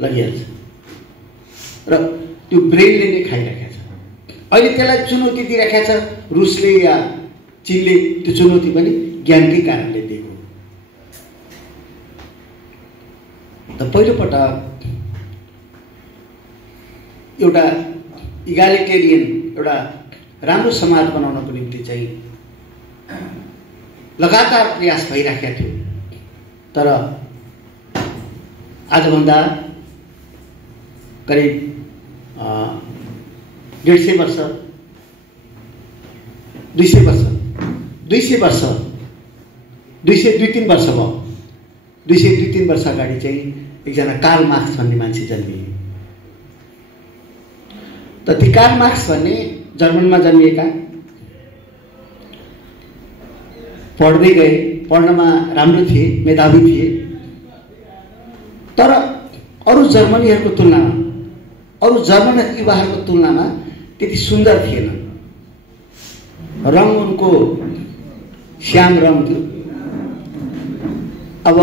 लगिहाल्छ। र त्यो ब्रेनले नै खाइराखेको छ। अहिले त्यसलाई चुनौती दिइराखेको छ रुसले या चीनले। त्यो चुनौती पनि ज्ञानकै कारणले दिएको। त पहिलोपटक एउटा इगालिटेरियन, एउटा राम्रो समाज बनाउनको निम्ति चाहिँ लगातार प्रयास भइराखेको थियो। तर आजभन्दा करिब 150 वर्ष 200 वर्ष 200 वर्ष 202-3 वर्ष भयो। 202-3 वर्ष अगाडि चाहिँ एकजना कार्ल मार्क्स भन्ने मान्छे जन्मिए। त ती कार्ल मार्क्स भन्ने जर्मनमा जन्मिएका, पढ्दै गए, पढ्नमा राम्रो थिए, मेधावी थिए। तर अरू जर्मनीहरूको तुलनामा, अरू जर्मन युवाहरूको तुलनामा त्यति सुन्दर थिएन। रङ उनको श्याम रङ थियो। अब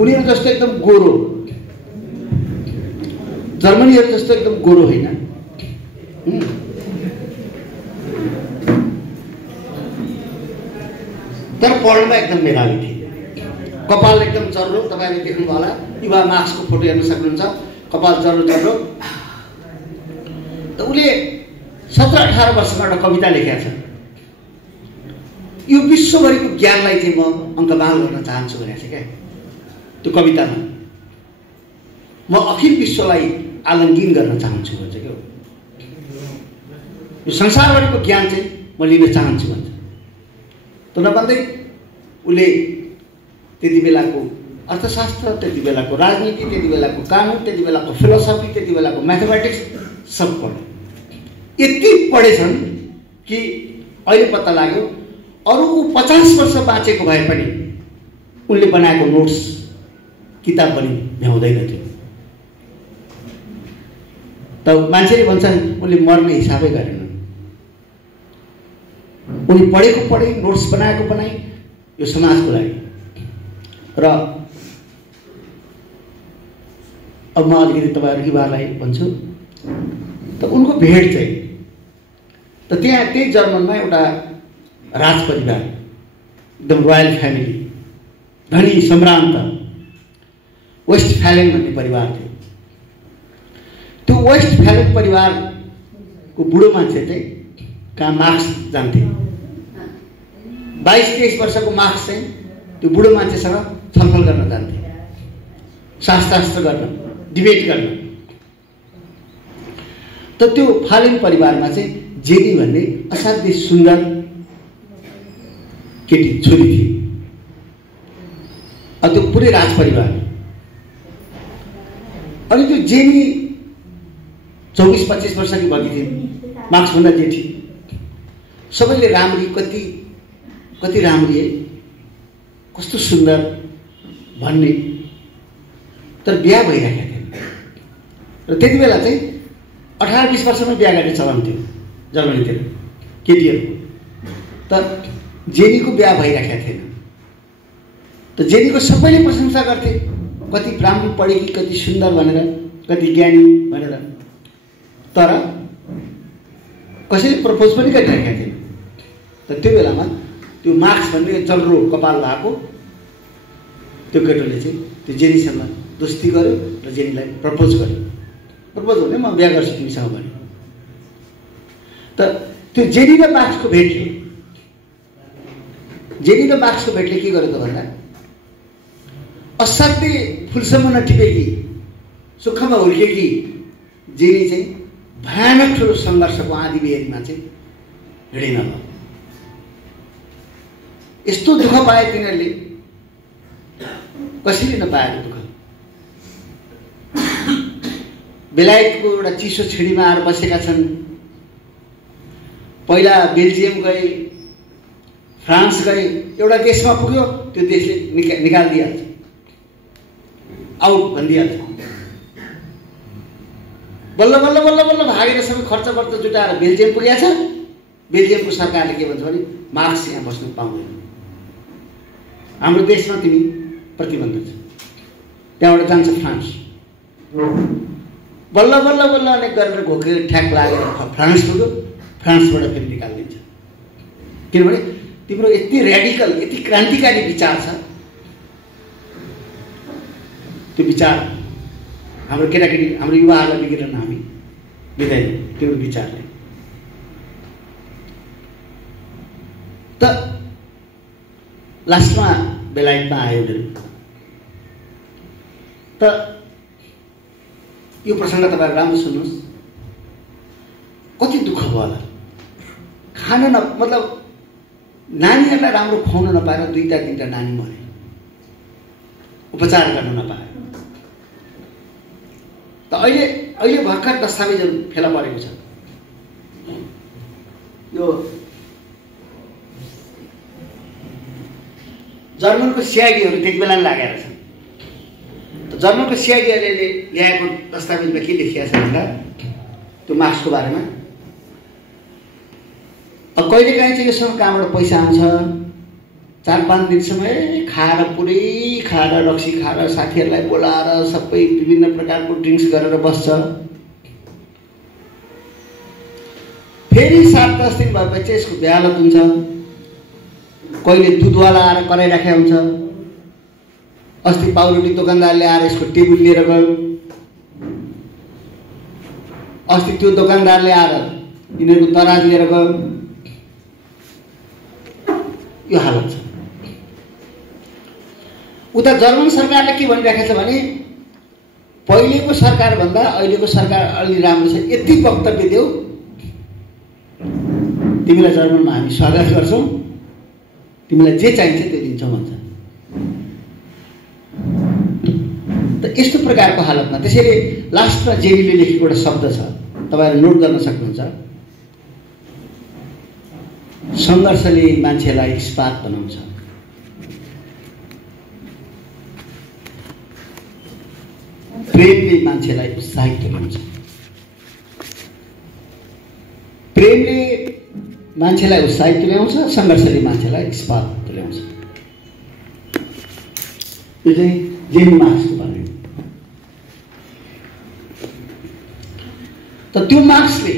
उनीहरू जस्तो एकदम गोरो, जर्मनीहरू जस्तो एकदम गोरो होइन। तर पढ्नमा एकदम मेधावी थिए। कपाल एकदम चर्रो, तपाईँले देख्नुभयो होला, युवा मार्क्सको फोटो हेर्न सक्नुहुन्छ। कपाल चर्रो चर्रो। त उसले 17-18 वर्षमा एउटा कविता लेखेको छ। यो विश्वभरिको ज्ञानलाई चाहिँ म अङ्कमाल गर्न चाहन्छु भनेको छ क्या त्यो कवितामा। म अखिल विश्वलाई आलिङ्गन गर्न चाहन्छु भन्छ क्या। यो संसारभरिको ज्ञान चाहिँ म लिन चाहन्छु भन्छ। त नभन्दै उसले त्यति बेलाको अर्थशास्त्र, त्यति बेलाको राजनीति, त्यति बेलाको कानुन, त्यति बेलाको फिलोसफी, त्यति बेलाको म्याथमेटिक्स सब पढ्यो। यति पढेछन् कि अहिले पत्ता लाग्यो अरू 50 वर्ष बाँचेको भए पनि उनले बनाएको नोट्स किताब पनि भ्याउँदैन थियो। त मान्छेले भन्छन् उनले मर्ने हिसाबै गरेन। उनी पढेको पढे, नोट्स बनाएको बनाए, यो समाजको लागि। र अब म अलिकति तपाईँहरू युवालाई भन्छु, त उनको भेट चाहिँ त त्यहाँ त्यही जर्मनमा एउटा राज परिवार, एकदम रोयल फ्यामिली, धनी सम्रान्त वेस्टफालेन भन्ने परिवार थियो। त्यो वेस्टफालेन परिवारको बुढो मान्छे चाहिँ कहाँ मार्क्स जान्थे। 22-23 वर्षको मार्क्स चाहिँ त्यो बुढो मान्छेसँग छलफल गर्न जान्थे, शास्त्र गर्न, डिबेट गर्न। त त्यो फालेन परिवारमा चाहिँ जेनी भन्ने असाध्यै सुन्दर केटी छोरी थिए। त्यो पुरै राज परिवार। अनि त्यो जेनी 24-25 वर्षकी भएकी थिए, मार्क्सभन्दा जेठी। सबैले राम्री, कति राम्री है, कस्तो सुन्दर भन्ने। तर बिहा भइराखेको थिएन। र त्यति बेला चाहिँ 18-20 वर्षमै बिहा गर्ने चलन थियो जर्मनीतिर केटीहरूको। तर जेनीको बिहा भइराखेको थिएन। त जेनीको सबैले प्रशंसा गर्थे, कति राम्रो पढेकी, कति सुन्दर भनेर, कति ज्ञानी भनेर। तर कसैले प्रपोज पनि गरिराखेको थिएन। त त्यो बेलामा त्यो मार्क्स भन्ने जलरो कपाल भएको त्यो केटोले चाहिँ त्यो जेनीसँग दोस्ती गर्यो र जेनीलाई प्रपोज गर्यो। प्रपोज भने म बिहा गर्छु तिमीसँग भन्यो। त त्यो जेनी र मार्क्सको भेटले के गर्यो त भन्दा असाध्यै फुलसम्म नटिपेकी सुखमा हुर्केकी जेनी चाहिँ भयानक ठुलो सङ्घर्षको आँधी बेहरीमा चाहिँ हिँडेन भयो। यस्तो दुःख पाए तिनीहरूले, कसैले नपाएको दुःख। बेलायतको एउटा चिसो छिडीमा आएर बसेका छन्। पहिला बेल्जियम गए, फ्रान्स गए, एउटा देशमा पुग्यो त्यो देशले निकालिदिइहाल्छ, आउट भनिदिइहाल्छ। बल्ल बल्ल बल्ल बल्ल भागेर सबै खर्च वर्च जुटाएर बेल्जियम पुगेको छ। बेल्जियमको सरकारले के भन्छ भने मार्क्स यहाँ बस्नु पाउँदैन, हाम्रो देशमा तिमी प्रतिबन्ध छ। त्यहाँबाट जान्छ फ्रान्स। बल्ल बल्ल बल्ल अनेक गरेर घोकेर ठ्याक लागेर फ्रान्स पुग्यो। फ्रान्सबाट फेरि निकालिदिन्छ, किनभने तिम्रो यति ऱ्याडिकल, यति क्रान्तिकारी विचार छ। त्यो विचार हाम्रो केटाकेटी, हाम्रो युवाहरूलाई बिग्रन हामी दिँदैनौँ त्यो विचारले। त लास्टमा बेलायतमा आयो उनीहरू। त यो प्रसङ्ग तपाईँहरू राम्रो सुन्नुहोस्, कति दुःख भयो होला। खान मतलब नानीहरूलाई राम्रो खुवाउन नपाएर 2-3 नानी मरे, उपचार गर्न नपाए। त अहिले भर्खर दस्तावेजहरू फेला परेको छ। यो जर्मनको सिआइडीहरू त्यति बेला लागेर छन्। त जर्मनको सिआइडीहरूले ल्याएको दस्तावेजमा के लेखिएको छ भन्दा त्यो मार्क्सको बारेमा, अब कहिलेकाहीँ चाहिँ योसँग कहाँबाट पैसा आउँछ, 4-5 दिनसम्म खाएर, पुरै खाएर, रक्सी खाएर, साथीहरूलाई बोलाएर सबै विभिन्न प्रकारको ड्रिङ्क्स गरेर बस्छ। फेरि 7-10 दिन भएपछि चाहिँ यसको बेहालत हुन्छ। कहिले दुधवाला आएर कराइराखेको हुन्छ। अस्ति पाउरोटी दोकानदारले आएर यसको टेबुल लिएर गयो। अस्ति त्यो दोकानदारले आएर यिनीहरूको तराज लिएर गयो। यो हालत छ। उता जर्मन सरकारले के भनिराखेको छ भने पहिलेको सरकारभन्दा अहिलेको सरकार अलि राम्रो छ, यति वक्तव्य देऊ, तिमीलाई जर्मनमा हामी स्वागत गर्छौँ, तिमीलाई जे चाहिन्छ त्यो दिन्छौँ भन्छ। त यस्तो प्रकारको हालतमा त्यसैले लास्टमा जेनीले लेखेको एउटा शब्द छ, तपाईँहरू नोट गर्न सक्नुहुन्छ। सङ्घर्षले मान्छेलाई इस्पात बनाउँछ, प्रेमले मान्छेलाई उत्साहित तुल्याउँछ। प्रेमले मान्छेलाई उत्साहित तुल्याउँछ, सङ्घर्षले मान्छेलाई इस्पात तुल्याउँछ। यो चाहिँ जेनी मार्क्सको भन्ने। त त्यो मार्क्सले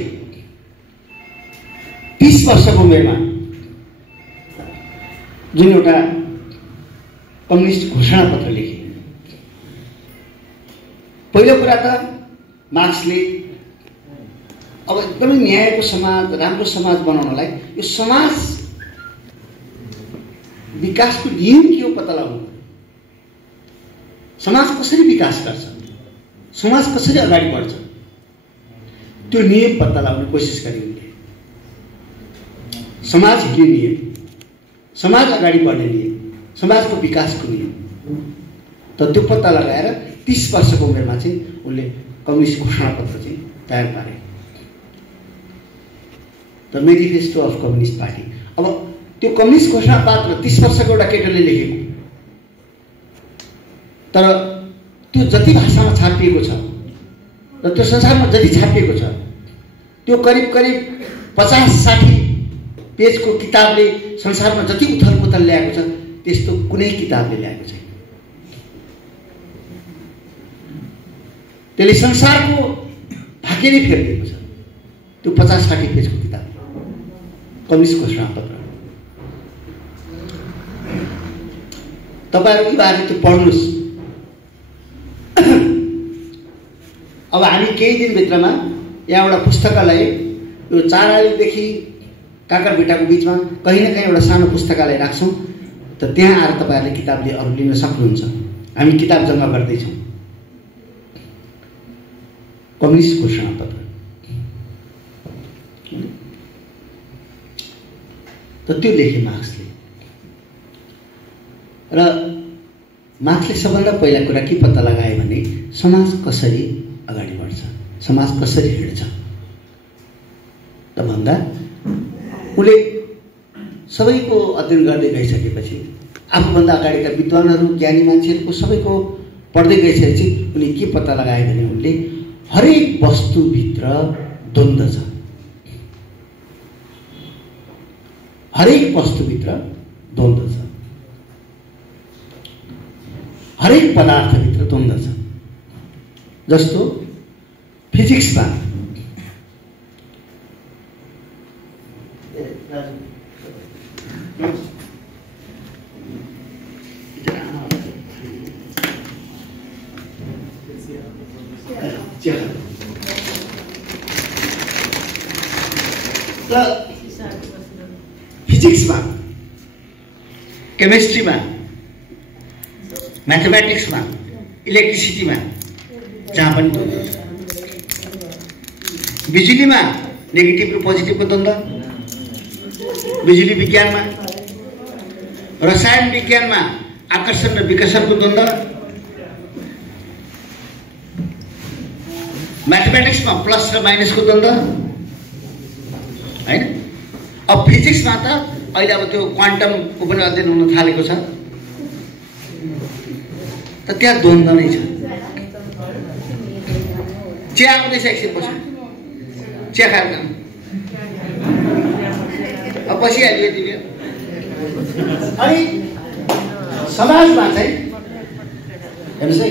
30 वर्षको उमेरमा जुन एउटा कम्युनिस्ट घोषणा पत्र लेखे। पहिलो कुरा त मार्क्सले अब एकदमै न्यायको समाज, राम्रो समाज बनाउनलाई यो समाज विकासको नियम के हो पत्ता लगाउनु, समाज कसरी विकास गर्छ, समाज कसरी अगाडि बढ्छ, त्यो नियम पत्ता लगाउने कोसिस गरे उनले। समाज हिँड्ने नियम, समाज अगाडि बढ्ने नियम, समाजको विकासको नियम। त त्यो पत्ता लगाएर 30 वर्षको उमेरमा चाहिँ उनले कम्युनिस्ट घोषणापत्र चाहिँ तयार पारे, the manifesto of communist party. अब त्यो कम्युनिस्ट घोषणापत्र 30 वर्षको एउटा केटोले लेखेको, तर त्यो जति भाषामा छापिएको छ र त्यो संसारमा जति छापिएको छ त्यो करिब 50-60 पेजको किताबले संसारमा जति उथलपुथल ल्याएको छ त्यस्तो कुनै किताबले ल्याएको छैन। त्यसले संसारको भाग्य नै फेरिदिएको छ त्यो 50-60 पेजको किताब कम्युनिस्ट घोषणापत्र। तपाईहरु युवाहरुले त्यो पढ्नुस्। अब हामी केही दिनभित्रमा यहाँ एउटा पुस्तकालय, यो 4 आइलदेखि काकरभिट्टाको बिचमा कहीँ न कहीँ एउटा सानो पुस्तकालय राख्छौँ। त त्यहाँ आएर तपाईहरुले किताबले अरु लिन सक्नुहुन्छ। हामी किताब जम्मा गर्दैछौँ। कम्युनिस्ट घोषणा पत्र त त्यो लेखे मार्क्सले। र मार्क्सले सबभन्दा पहिला कुरा के पत्ता लगाए भने समाज कसरी अगाडि बढ्छ, समाज कसरी हिँड्छ त भन्दा उले सबैको अध्ययन गर्दै गइसकेपछि आफूभन्दा अगाडिका विद्वानहरू, ज्ञानी मान्छेहरूको सबैको पढ्दै गइसकेपछि उनी के पत्ता लगाए भने उनले हरेक वस्तुभित्र द्वन्द्व छ। हरेक वस्तुभित्र द्वन्द्व छ। हरेक पदार्थभित्र द्वन्द्व छ। जस्तो फिजिक्समा फिजिक्समा, केमिस्ट्रीमा, मैथमेटिक्समा, इलेक्ट्रिसिटीमा जहाँ पनि द्वन्द्व छ। बिजुलीमा नेगेटिभ र पोजिटिभको द्वन्द्व, बिजुली विज्ञानमा, रसायन विज्ञानमा आकर्षण र विकर्षणको द्वन्द्व, मैथमेटिक्समा प्लस र माइनसको द्वन्द्व हैन। अब फिजिक्समा त अहिले अब त्यो क्वान्टमको पनि अध्ययन हुन थालेको छ, त त्यहाँ द्वन्द्व नै छ। चिया आउँदैछ, एकछिन बस्नु, चिया खाएर जाउँ। अब बसिहाल्यो यति बेर। अनि समाजमा चाहिँ हेर्नुहोस् है,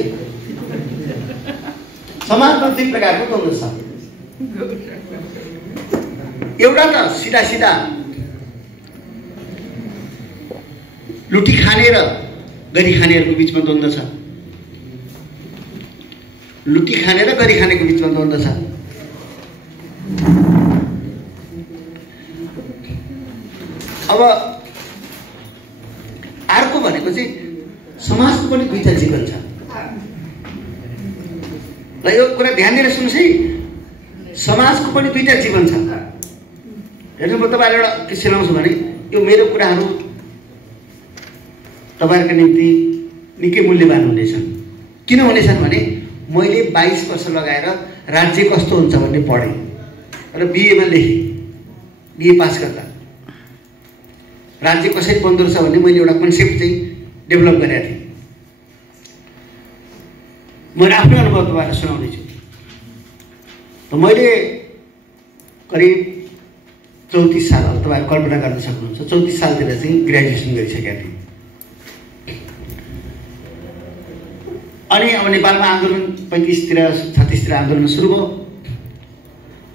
समाजमा 3 प्रकारको द्वन्द्व छ। एउटा त सिधा सिधा लुटी खाने र गरी खानेहरूको बिचमा द्वन्द्व छ। लुटी खाने र गरी खानेको बिचमा द्वन्द्व छ। अब अर्को भनेको चाहिँ समाजको पनि 2टा जीवन छ। ल यो कुरा ध्यान दिएर सुन्नुहोस् है, समाजको पनि 2टा जीवन छ। हेर्नु, म तपाईहरुलाई एउटा के सुनाउँछु भने यो मेरो कुराहरू तपाईहरुको निम्ति निकै मूल्यवान हुनेछन्। किन हुनेछन् भने मैले 22 वर्ष लगाएर राज्य कस्तो हुन्छ भन्ने पढेँ र बीएमा लेखेँ। बीए पास गर्दा राज्य कसरी बन्दो रहेछ भन्ने मैले एउटा कन्सेप्ट चाहिँ डेभलप गरेको थिएँ। मैले आफ्नो अनुभव तपाईहरुलाई सुनाउँदैछु। त मैले करिब 34 साल, अब तपाईहरु कल्पना गर्न सक्नुहुन्छ, 34 सालतिर चाहिँ ग्रेजुएसन गरिसकेका थिएँ। अनि अब नेपालमा आन्दोलन 35 तिर 36 तिर आन्दोलन सुरु भयो।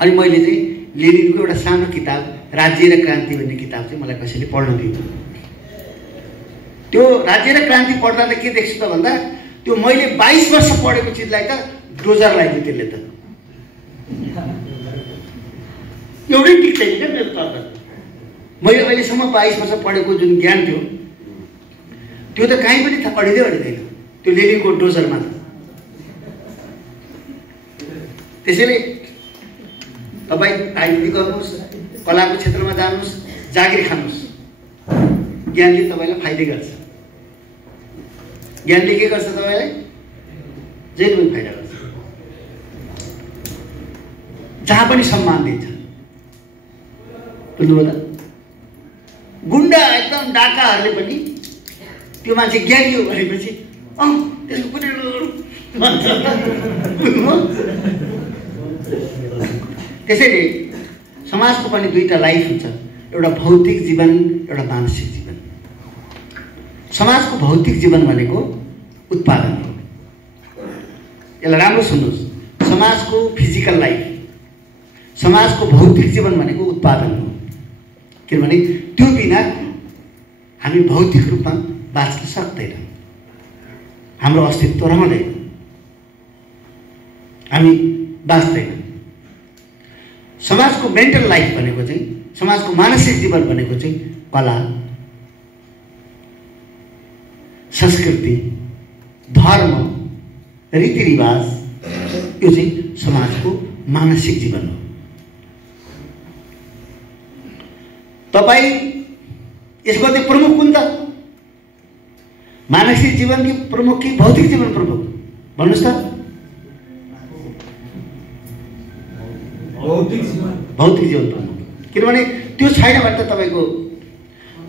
अनि मैले चाहिँ लेनिनको एउटा सानो किताब राज्य र क्रान्ति भन्ने किताब चाहिँ मलाई कसैले पढ्न दियो। त्यो राज्य र क्रान्ति पढ्दा त के देख्छु त भन्दा त्यो मैले 22 वर्ष पढेको चिजलाई त डोजर लाग्यो। त्यसले त एउटै टिक छैन क्या मेरो तर्क। मैले अहिलेसम्म 22 वर्ष पढेको जुन ज्ञान थियो त्यो त कहीँ पनि अडिँदैन त्यो लेनिनको डोजरमा त। त्यसैले तपाईँ आइडी गर्नुहोस्, कलाको क्षेत्रमा जानुहोस्, जागिर खानुहोस्। ज्ञानले तपाईँलाई फाइदा गर्छ। ज्ञानले के गर्छ तपाईँलाई? जहिले पनि फाइदा गर्छ। जहाँ पनि सम्मान दिन्छ। बुझ्नुभयो त? गुन्डा एकदम डाकाहरूले पनि त्यो मान्छे ज्ञानी हो भनेपछि त्यसको कुनै भन्छ। त्यसैले समाजको पनि 2टा लाइफ हुन्छ, एउटा भौतिक जीवन, एउटा मानसिक जीवन। समाजको भौतिक जीवन भनेको उत्पादन हो। यसलाई राम्रो सुन्नुहोस्, समाजको फिजिकल लाइफ, समाजको भौतिक जीवन भनेको उत्पादन हो। किनभने त्यो बिना हामी भौतिक रूपमा बाँच्न सक्दैनौँ। हाम्रो अस्तित्व रहँदैन, हामी बाँच्दैनौँ। समाजको मेन्टल लाइफ भनेको चाहिँ, समाजको मानसिक जीवन भनेको चाहिँ कला, संस्कृति, धर्म, रीतिरिवाज, यो चाहिँ समाजको मानसिक जीवन हो। तपाईँ यसको चाहिँ प्रमुख कुन त? मानसिक जीवन कि प्रमुख कि भौतिक जीवन प्रमुख? भन्नुहोस् त। भौतिक जीवन प्रमुख। किनभने त्यो छैन भने त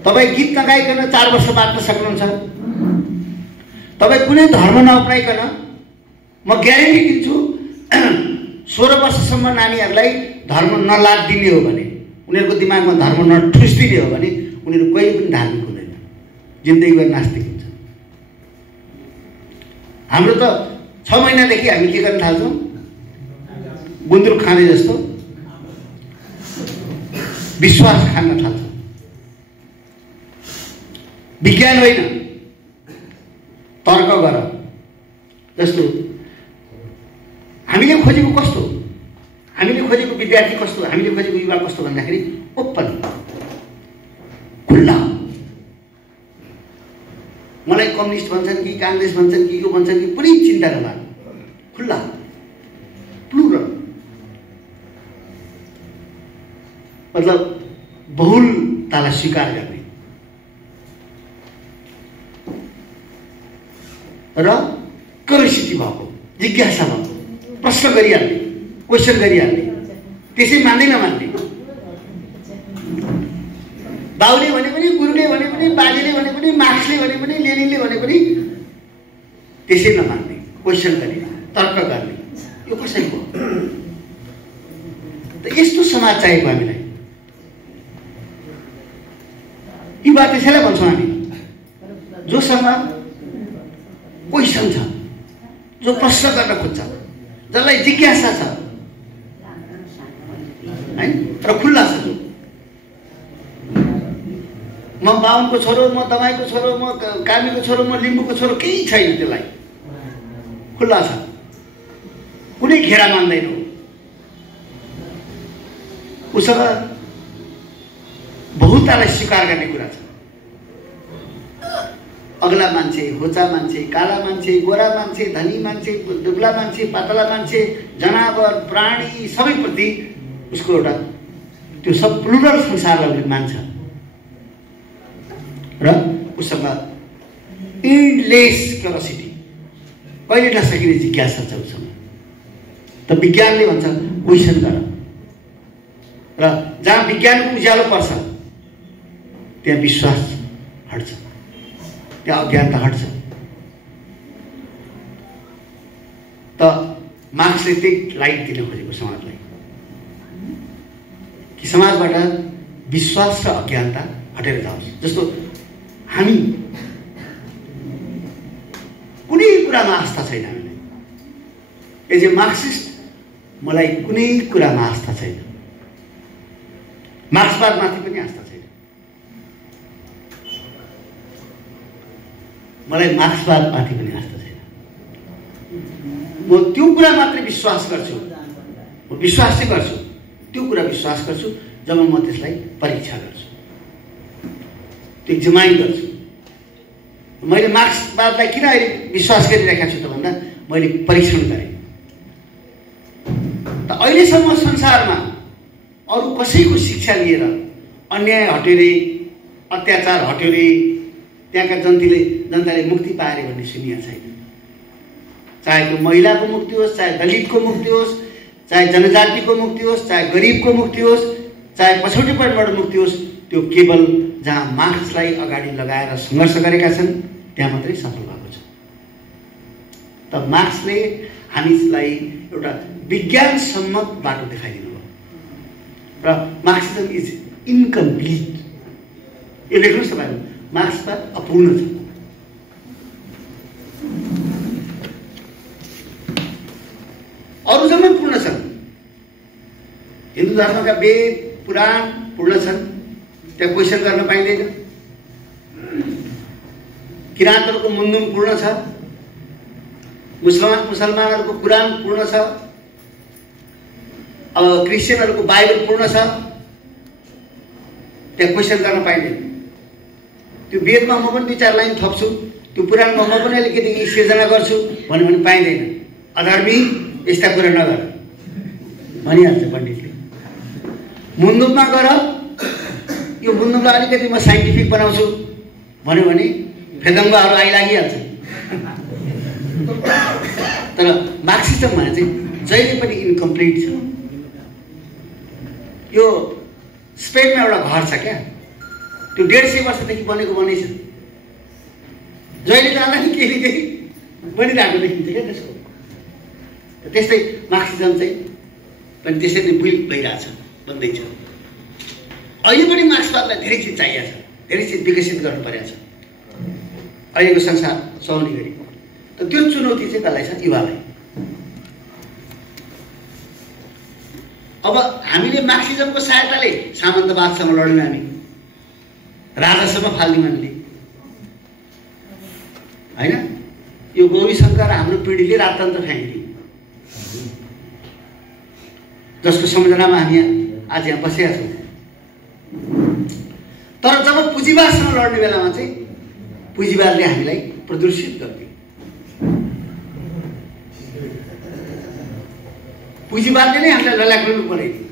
तपाईँ गीत नगाइकन 4 वर्ष बाँच्न सक्नुहुन्छ। तपाईँ कुनै धर्म नअपनाइकन म ग्यारेन्टी दिन्छु 16 वर्षसम्म नानीहरूलाई धर्म नलाद दिने हो भने, उनीहरूको दिमागमा धर्म नठुस्दिने हो भने उनीहरू कहिले पनि धार्मिक हुँदैन, जिन्दगीभर नास्तिक हुन्छ। हाम्रो त 6 महिनादेखि हामी के गर्न थाल्छौँ? गुन्द्रुक खाने जस्तो विश्वास खान थाल्छौँ। विज्ञान होइन, तर्क गर जस्तो। हामीले खोजेको कस्तो? हामीले खोजेको विद्यार्थी कस्तो? हामीले खोजेको युवा कस्तो भन्दाखेरि ओपन, खुल्ला। मलाई कम्युनिस्ट भन्छन् कि काङ्ग्रेस भन्छन् कि यो भन्छन् कि कुनै चिन्ता नगर्नु, खुल्ला, प्लुरल, मतलब बहुलतालाई स्वीकार गर्ने र क्युरियोसिटी भएको, जिज्ञासा भएको, प्रश्न गरिहाल्ने, क्वेसन गरिहाल्ने, त्यसै मान्दै नमान्ने। बाउले भने पनि, गुरुले भने पनि, बाजेले भने पनि, मार्क्सले भने पनि, लेनिनले भने पनि त्यसै नमान्ने, क्वेसन गर्ने, तर्क गर्ने। यो कसैको त यस्तो समाज चाहिएको हामीलाई। युवा त्यसैलाई भन्छौँ हामी, जोसँग क्वेसन छ, जो प्रश्न गर्न खोज्छ, जसलाई जिज्ञासा छ है, र खुल्ला छ। जो म बाहुनको छोरो, म दमाईको छोरो, म कामीको छोरो, म लिम्बूको छोरो, केही छैन, त्यसलाई खुल्ला छ, कुनै घेरा मान्दैन। उसँग बहुलतालाई स्वीकार गर्ने कुरा छ। अग्ला मान्छे, होचा मान्छे, काला मान्छे, गोरा मान्छे, धनी मान्छे, दुब्ला मान्छे, पातला मान्छे, जनावर, प्राणी सबैप्रति उसको एउटा त्यो सब प्लुरल संसारलाई उसले मान्छ र उसँग इन्डलेस क्युरियोसिटी, कहिले नसकिने जिज्ञासा छ उसँग। त विज्ञानले भन्छ क्वेसन गर, र जहाँ विज्ञानको उज्यालो पर्छ त्यहाँ विश्वास हट्छ, त्यहाँ अज्ञानता हट्छ। त मार्क्सले त्यही लाइट दिन खोजेको समाजलाई कि समाजबाट विश्वास र अज्ञानता हटेर जाओस्। जस्तो हामी कुनै कुरामा आस्था छैन हामीलाई, एज ए मार्क्सिस्ट मलाई कुनै कुरामा आस्था छैन, मार्क्सवादमाथि पनि आस्था छैन। मलाई मार्क्सवादमाथि पनि आस्था छैन। म त्यो कुरा मात्रै विश्वास गर्छु, म विश्वास चाहिँ गर्छु, त्यो कुरा विश्वास गर्छु जब म त्यसलाई परीक्षा गर्छु, त्यो एक्जामाइन गर्छु। मैले मार्क्सवादलाई किन अहिले विश्वास गरिरहेको छु त भन्दा मैले परीक्षण गरेँ। त अहिलेसम्म संसारमा अरू कसैको शिक्षा लिएर अन्याय हट्यो रे, अत्याचार हट्यो रे, त्यहाँका जनताले मुक्ति पाए भन्ने सुनिया छैन। चाहे त्यो महिलाको मुक्ति होस्, चाहे दलितको मुक्ति होस्, चाहे जनजातिको मुक्ति होस्, चाहे गरिबको मुक्ति होस्, चाहे पछौटेपनबाट मुक्ति होस्, त्यो केवल जहाँ मार्क्सलाई अगाडि लगाएर सङ्घर्ष गरेका छन् त्यहाँ मात्रै सफल भएको छ। त मार्क्सले हामीलाई एउटा विज्ञानसम्मत बाटो देखाइदिनु भयो र मार्क्सिजम इज इन्कम्प्लिट। यो लेख्नुहोस् तपाईँहरू, मार्क्सवाद अपूर्ण छ। अरू जम्मै पूर्ण छन्। हिन्दू धर्मका वेद पुराण पूर्ण छन्, त्यहाँ क्वेसन गर्न पाइँदैन। किराँतहरूको मुन्धुम पूर्ण छ, मुसलमानहरूको कुरान पूर्ण छ, अब क्रिस्चियनहरूको बाइबल पूर्ण छ, त्यहाँ क्वेसन गर्न पाइँदैन। त्यो वेदमा म पनि 2-4 लाइन थप्छु, त्यो पुराणमा म पनि अलिकति सिर्जना गर्छु भन्यो भने पाइँदैन। अधर्मी यस्ता कुरा नगर भनिहाल्छ पण्डितले। मुन्दुकमा गर, यो मुन्दुकलाई अलिकति म साइन्टिफिक बनाउँछु भन्यो भने फेदङ्गहरू आइलागिहाल्छ। तर मार्क्सिजममा चाहिँ जहिले पनि इन्कम्प्लिट छ। यो स्पेनमा एउटा घर छ क्या, त्यो 150 वर्षदेखि बनेको बनै छ। जहिले जाँदा नि केही न केही बनिरहेको देखिन्छ क्या त्यसको। त्यस्तै मार्क्सिजम चाहिँ पनि त्यसरी नै बिल्ड भइरहेछ, बन्दैछ। अहिले पनि मार्क्सवादलाई धेरै चिज चाहिएको छ, धेरै चिज विकसित गर्नु परेको छ अहिलेको संसार चल्ने गरी। त त्यो चुनौती चाहिँ कसलाई छ? युवालाई। अब हामीले मार्क्सिजमको सहायताले सामन्तवादसँग लड्यौँ, हामी राजासम्म फाल्यौँ हामीले, होइन? यो गौरीशङ्कर हाम्रो पिँढीले राजतन्त्र फ्याँकिदियो, जसको सम्झनामा हामी आज यहाँ बसेका छौँ। तर जब पुँजीवादसँग लड्ने बेलामा चाहिँ पुँजीवादले हामीलाई प्रदूषित गरिदियो। पुँजीवादले नै हामीलाई लल्याक्नु बनाइदियो।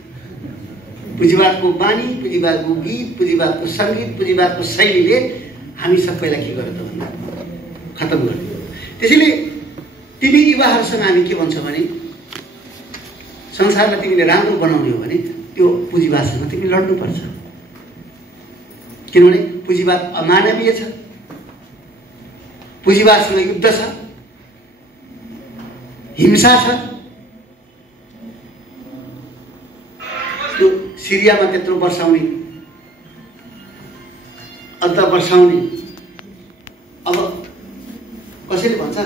पुँजीवादको बानी, पुँजीवादको गीत, पुँजीवादको सङ्गीत, पुँजीवादको शैलीले हामी सबैलाई के गर्यो त भन्दा खतम गरिदियो। त्यसैले तिमी युवाहरूसँग हामी के भन्छौँ भने संसारमा तिमीले राम्रो बनाउने हो भने त्यो पुँजीवादसँग तिमी लड्नुपर्छ। किनभने पुँजीवाद अमानवीय छ, पुँजीवादसँग युद्ध छ, हिंसा छ। त्यो सिरियामा त्यत्रो वर्षाउने, अन्त वर्षाउने। अब कसैले भन्छ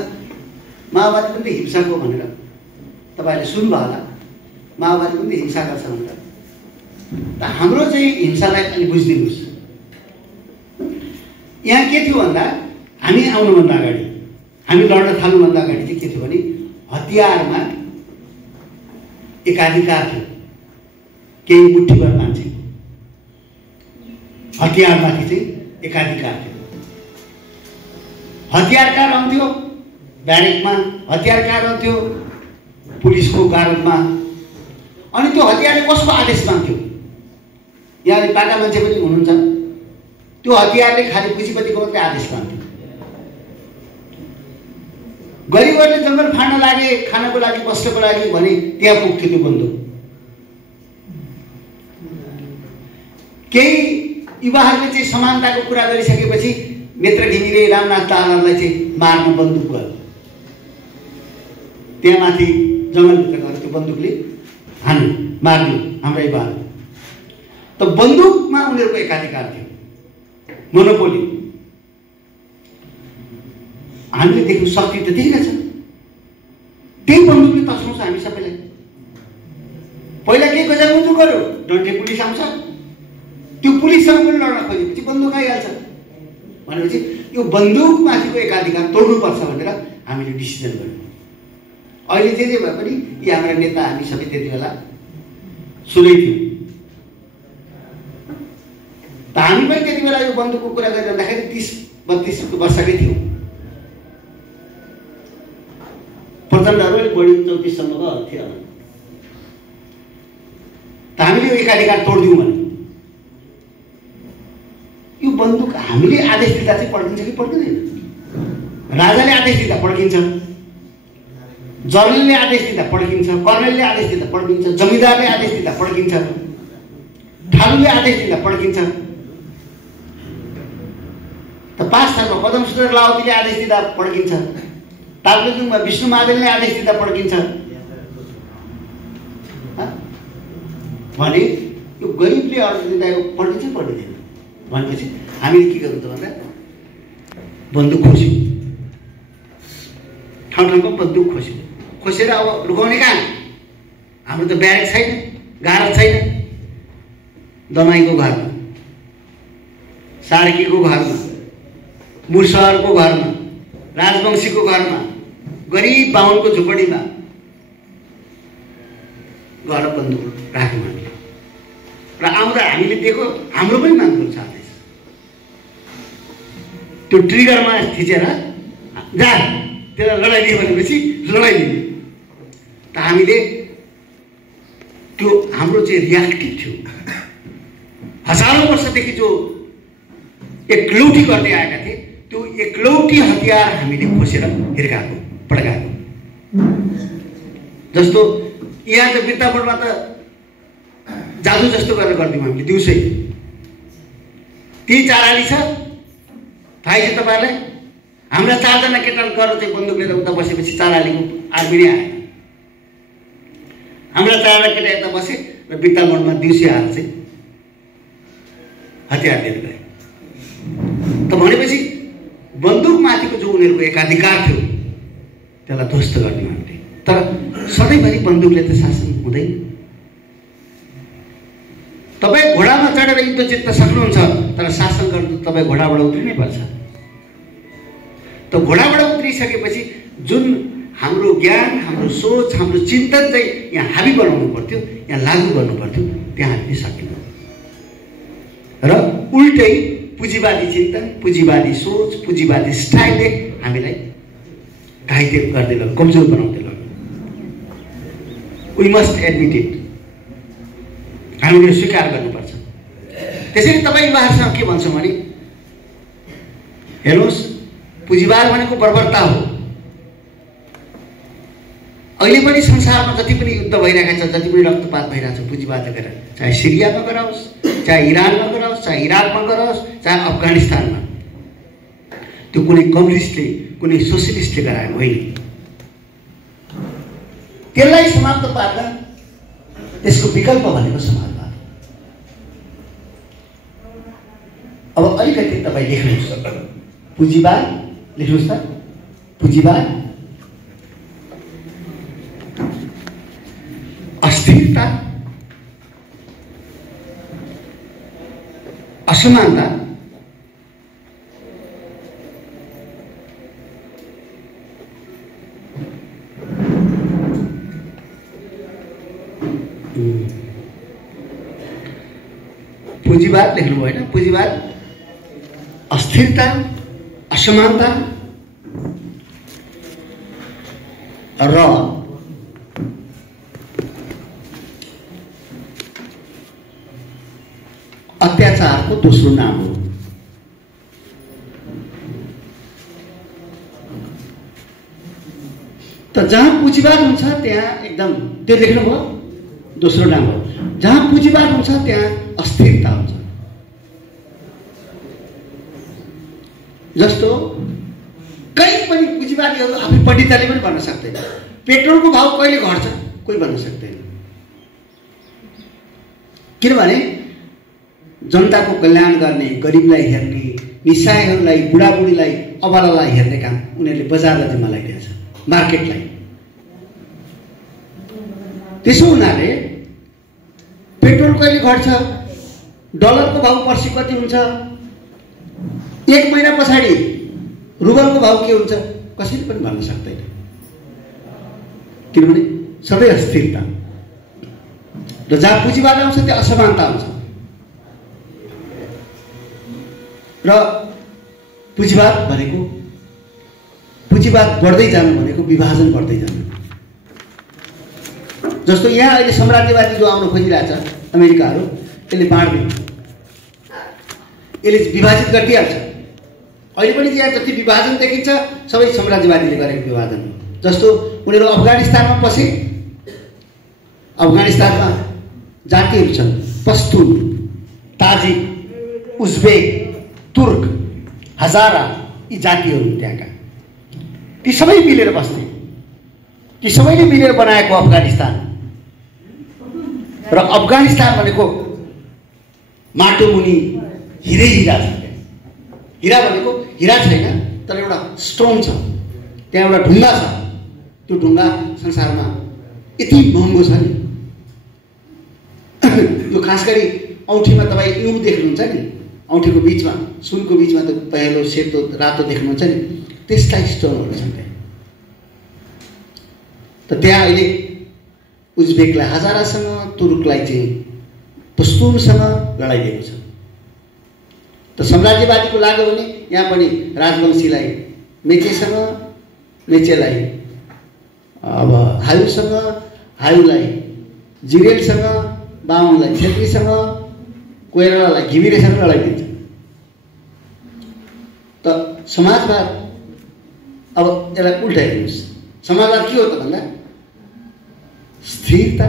माओवादी पनि त हिंसाको भनेर, तपाईँहरूले सुन्नुभयो होला, माओवादी पनि त हिंसा गर्छ भनेर। त हाम्रो चाहिँ हिंसालाई अलि बुझिदिनुहोस्। यहाँ के थियो भन्दा हामी आउनुभन्दा अगाडि, हामी लड्न थाल्नुभन्दा अगाडि चाहिँ के थियो भने हतियारमा एकाधिकार थियो। केही मुठीभर मान्छे हतियारमाथि चाहिँ एकाधिकार थियो। हतियारकार रहन्थ्यो ब्यारेकमा, हतियारकार रहन्थ्यो पुलिसको गार्डमा। अनि त्यो हतियारले कसको आदेश मान्थ्यो? यहाँ पाका मान्छे पनि हुनुहुन्छ, त्यो हतियारले खालि पुँजीपतिको मात्रै आदेश मान्थ्यो। गरिबहरूले जङ्गल फाड्न लागे, खानको लागि, बस्नको लागि भने त्यहाँ पुग्थ्यो त्यो बन्दुक। केही युवाहरूले चाहिँ समानताको कुरा गरिसकेपछि नेत्र घिमिरे रामनाथ ताललाई चाहिँ मार्न बन्दुक गयो। त्यहाँ माथि जङ्गलभित्र गएर त्यो बन्दुकले हान्यो, मार्यो हाम्रा युवाहरू। त बन्दुकमा उनीहरूको एकाधिकार थियो, मोनोपोली। हामीले देख्नु शक्ति त त्यही रहेछ, त्यही बन्दुकले तस्काउँछ हामी सबैलाई। पहिला के गजामुजु गर्यो, डन्टे पुलिस आउँछ, त्यो पुलिससँग पनि लड्न खोजेपछि बन्दुक आइहाल्छ भनेपछि यो बन्दुकमाथिको एकाधिकार तोड्नुपर्छ भनेर हामीले डिसिजन गर्यौँ। अहिले जे जे भए पनि यी हाम्रा नेता हामी सबै त्यति बेला सुनै थियौँ। त हामी पनि त्यति बेला यो बन्दुकको कुरा गरिरहँदाखेरि 30-32 वर्षकै थियौँ। प्रचण्डहरू अलिक बढी 34सम्मको थियो। त हामीले यो एकाधिकार तोडिदिउँ भने यो बन्दुक हामीले आदेश दिँदा चाहिँ पड्किन्छ कि पड्किँदैन? राजाले आदेश दिँदा पड्किन्छ, जनरलले आदेश दिँदा पड्किन्छ, कर्णेलले आदेश दिँदा पड्किन्छ, जमिदारले आदेश दिँदा पड्किन्छ, ठाकुरले आदेश दिँदा पड्किन्छ। त 5 थालमा पदमसुन्दर लावतीले आदेश दिँदा पड्किन्छ, ताप्लेजुङमा विष्णु महादेवले आदेश दिँदा पड्किन्छ भने यो गरिबले अर्डर दिँदा यो पड्किन्छ पड्किँदैन भनेपछि हामीले के गर्नु त भन्दा बन्दुक खोस्यौँ, ठाउँ ठाउँको बन्दुक खोस्यौँ। खोसेर अब लुकाउने कहाँ? हाम्रो त ब्यारेक छैन, गारद छैन। दमाईको घरमा, सार्कीको घरमा, मुर्सहरको घरमा, राजवंशीको घरमा, गरिब बाहुनको झुपडीमा गएर बन्दुक राख्यौँ हामीले र आउँदा हामीले दिएको हाम्रो पनि मागुल छाड्दैछ। त्यो ट्रिगरमा थिचेर जा त्यसलाई लडाइदियो भनेपछि लडाइदिने त हामीले त्यो हाम्रो चाहिँ रियाक्टिभ थियो। हजारौँ वर्षदेखि जो एकलौटी गर्दै आएका थिए त्यो एकलौटी हतियार हामीले खोसेर हिर्काएको पड्काएको। जस्तो यहाँ त वृन्दावनमा त जादु जस्तो गरेर गरिदिउँ हामीले दिउँसै। त्यही चाराली छ थाहै छ तपाईँहरूलाई। हाम्रा 4 जना केटा गरेर चाहिँ बन्दुक लिएर उता बसेपछि चारालीको आर्मी नै आएन। हाम्रा 4 जना केटा यता बसे र वृन्दावनमा दिउँसै आएर चाहिँ हतियार लिएर गए। त भनेपछि बन्दुकमाथिको जो उनीहरूको एकाधिकार थियो त्यसलाई ध्वस्त गरिदिउँ हामीले। तर सधैँभरि बन्दुकले त शासन हुँदैन। तपाईँ घोडामा चढेर युद्ध जित्न सक्नुहुन्छ तर शासन गर्नु तपाईँ घोडाबाट उत्रिनै पर्छ। त घोडाबाट उत्रिसकेपछि जुन हाम्रो ज्ञान, हाम्रो सोच, हाम्रो चिन्तन चाहिँ यहाँ हाबी बनाउनु पर्थ्यो, यहाँ लागू गर्नु पर्थ्यो, त्यहाँ हामीले सकेनौँ। र उल्टै पुँजीवादी चिन्तन, पुँजीवादी सोच, पुँजीवादी स्टाइलले हामीलाई घाइते गर्दै लग्यो, कमजोर बनाउँदै लग्यो। We must admit it. हामीले स्वीकार गर्नुपर्छ। त्यसैले तपाईँ युवाहरूसँग के भन्छौँ भने हेर्नुहोस्, पुँजीवाद भनेको बर्बरता हो। अहिले पनि संसारमा जति पनि युद्ध भइरहेका छ, जति पनि रक्तपात भइरहेको छ पुँजीवादले गरेर, चाहे सिरियामा गराओस्, चाहे इरानमा गराओस्, चाहे इराकमा गराओस्, चाहे अफगानिस्तानमा, त्यो कुनै कम्युनिस्टले, कुनै सोसियलिस्टले गराएको होइन। त्यसलाई समाप्त पार्न त्यसको विकल्प भनेको समाजवाद। अब अलिकति तपाईँ लेख्नुहोस्, पुँजीवाद लेख्नुहोस् त। पुँजीवाद अस्थिरता, असमानता, पुँजीवाद लेख्नु भएन। पुँजीवाद अस्थिरता, असमानता र अत्याचारको दोस्रो नाम हो। त जहाँ पुँजीवाद हुन्छ त्यहाँ एकदम त्यो लेख्नुभयो, दोस्रो नाम हो। जहाँ पुँजीवाद हुन्छ त्यहाँ अस्थिरता हुन्छ। जस्तो कहीँ पनि पुँजीवादीहरू आफै पण्डितले पनि भन्न सक्दैन पेट्रोलको भाउ कहिले घट्छ, कोही भन्न सक्दैन। किनभने जनताको कल्याण गर्ने, गरिबलाई हेर्ने, निस्सायहरूलाई, बुढाबुढीलाई, अबलालाई हेर्ने काम उनीहरूले बजारलाई जिम्मा लगाइदिएको छ, मार्केटलाई। त्यसो हुनाले पेट्रोल कहिले घट्छ, डलरको भाउ पर्सि कति हुन्छ, 1 महिना पछाडि रुबलको भाउ के हुन्छ, कसैले पनि भन्न सक्दैन। किनभने सबै अस्थिरता। र जहाँ पुँजीवाद आउँछ त्यहाँ असमानता आउँछ। र पुँजीवाद भनेको, पुँजीवाद बढ्दै जानु भनेको विभाजन बढ्दै जानु। जस्तो यहाँ अहिले साम्राज्यवादी जो आउन खोजिरहेछ अमेरिकाहरू, यसले बाँड्दैन, यसले विभाजित गरिदिइहाल्छ। अहिले पनि यहाँ जति विभाजन देखिन्छ सबै साम्राज्यवादीले गरेको विभाजन हो। जस्तो उनीहरू अफगानिस्तानमा पसे, अफगानिस्तानमा जातिहरू छन्, पश्तुन, ताजिक, उज्बेक, तुर्क, हजारा, यी जातिहरू त्यहाँका। ती सबै मिलेर बस्थे। ती सबैले मिलेर बनाएको अफगानिस्तान। र अफगानिस्तान भनेको माटो मुनि हिरै हिरा छ। हिरा भनेको हिरा छैन तर एउटा स्टोन छ, त्यहाँ एउटा ढुङ्गा छ। त्यो ढुङ्गा संसारमा यति महँगो छ नि। यो खास गरी औँठीमा तपाईँ इउँ देख्नुहुन्छ नि, औँठीको बिचमा, सुनको बिचमा त्यो पहेँलो सेतो रातो देख्नुहुन्छ नि, त्यसलाई स्टोनहरू छन्। त त्यहाँ अहिले उज्बेकलाई हजारासँग, तुर्कलाई चाहिँ पस्तुनसँग लडाइदिएको छ। त साम्राज्यवादीको लाग्यो भने यहाँ पनि राजवंशीलाई मेचेसँग, मेचेलाई अब हायुसँग, हायुलाई जिरेलसँग, बाहुनलाई छेत्रीसँग, कोइरालालाई घिमिरेसँग लडाइदिन्छ। त समाजवाद अब यसलाई उल्टाइदिनुहोस्। समाजवाद के हो त भन्दा स्थिरता,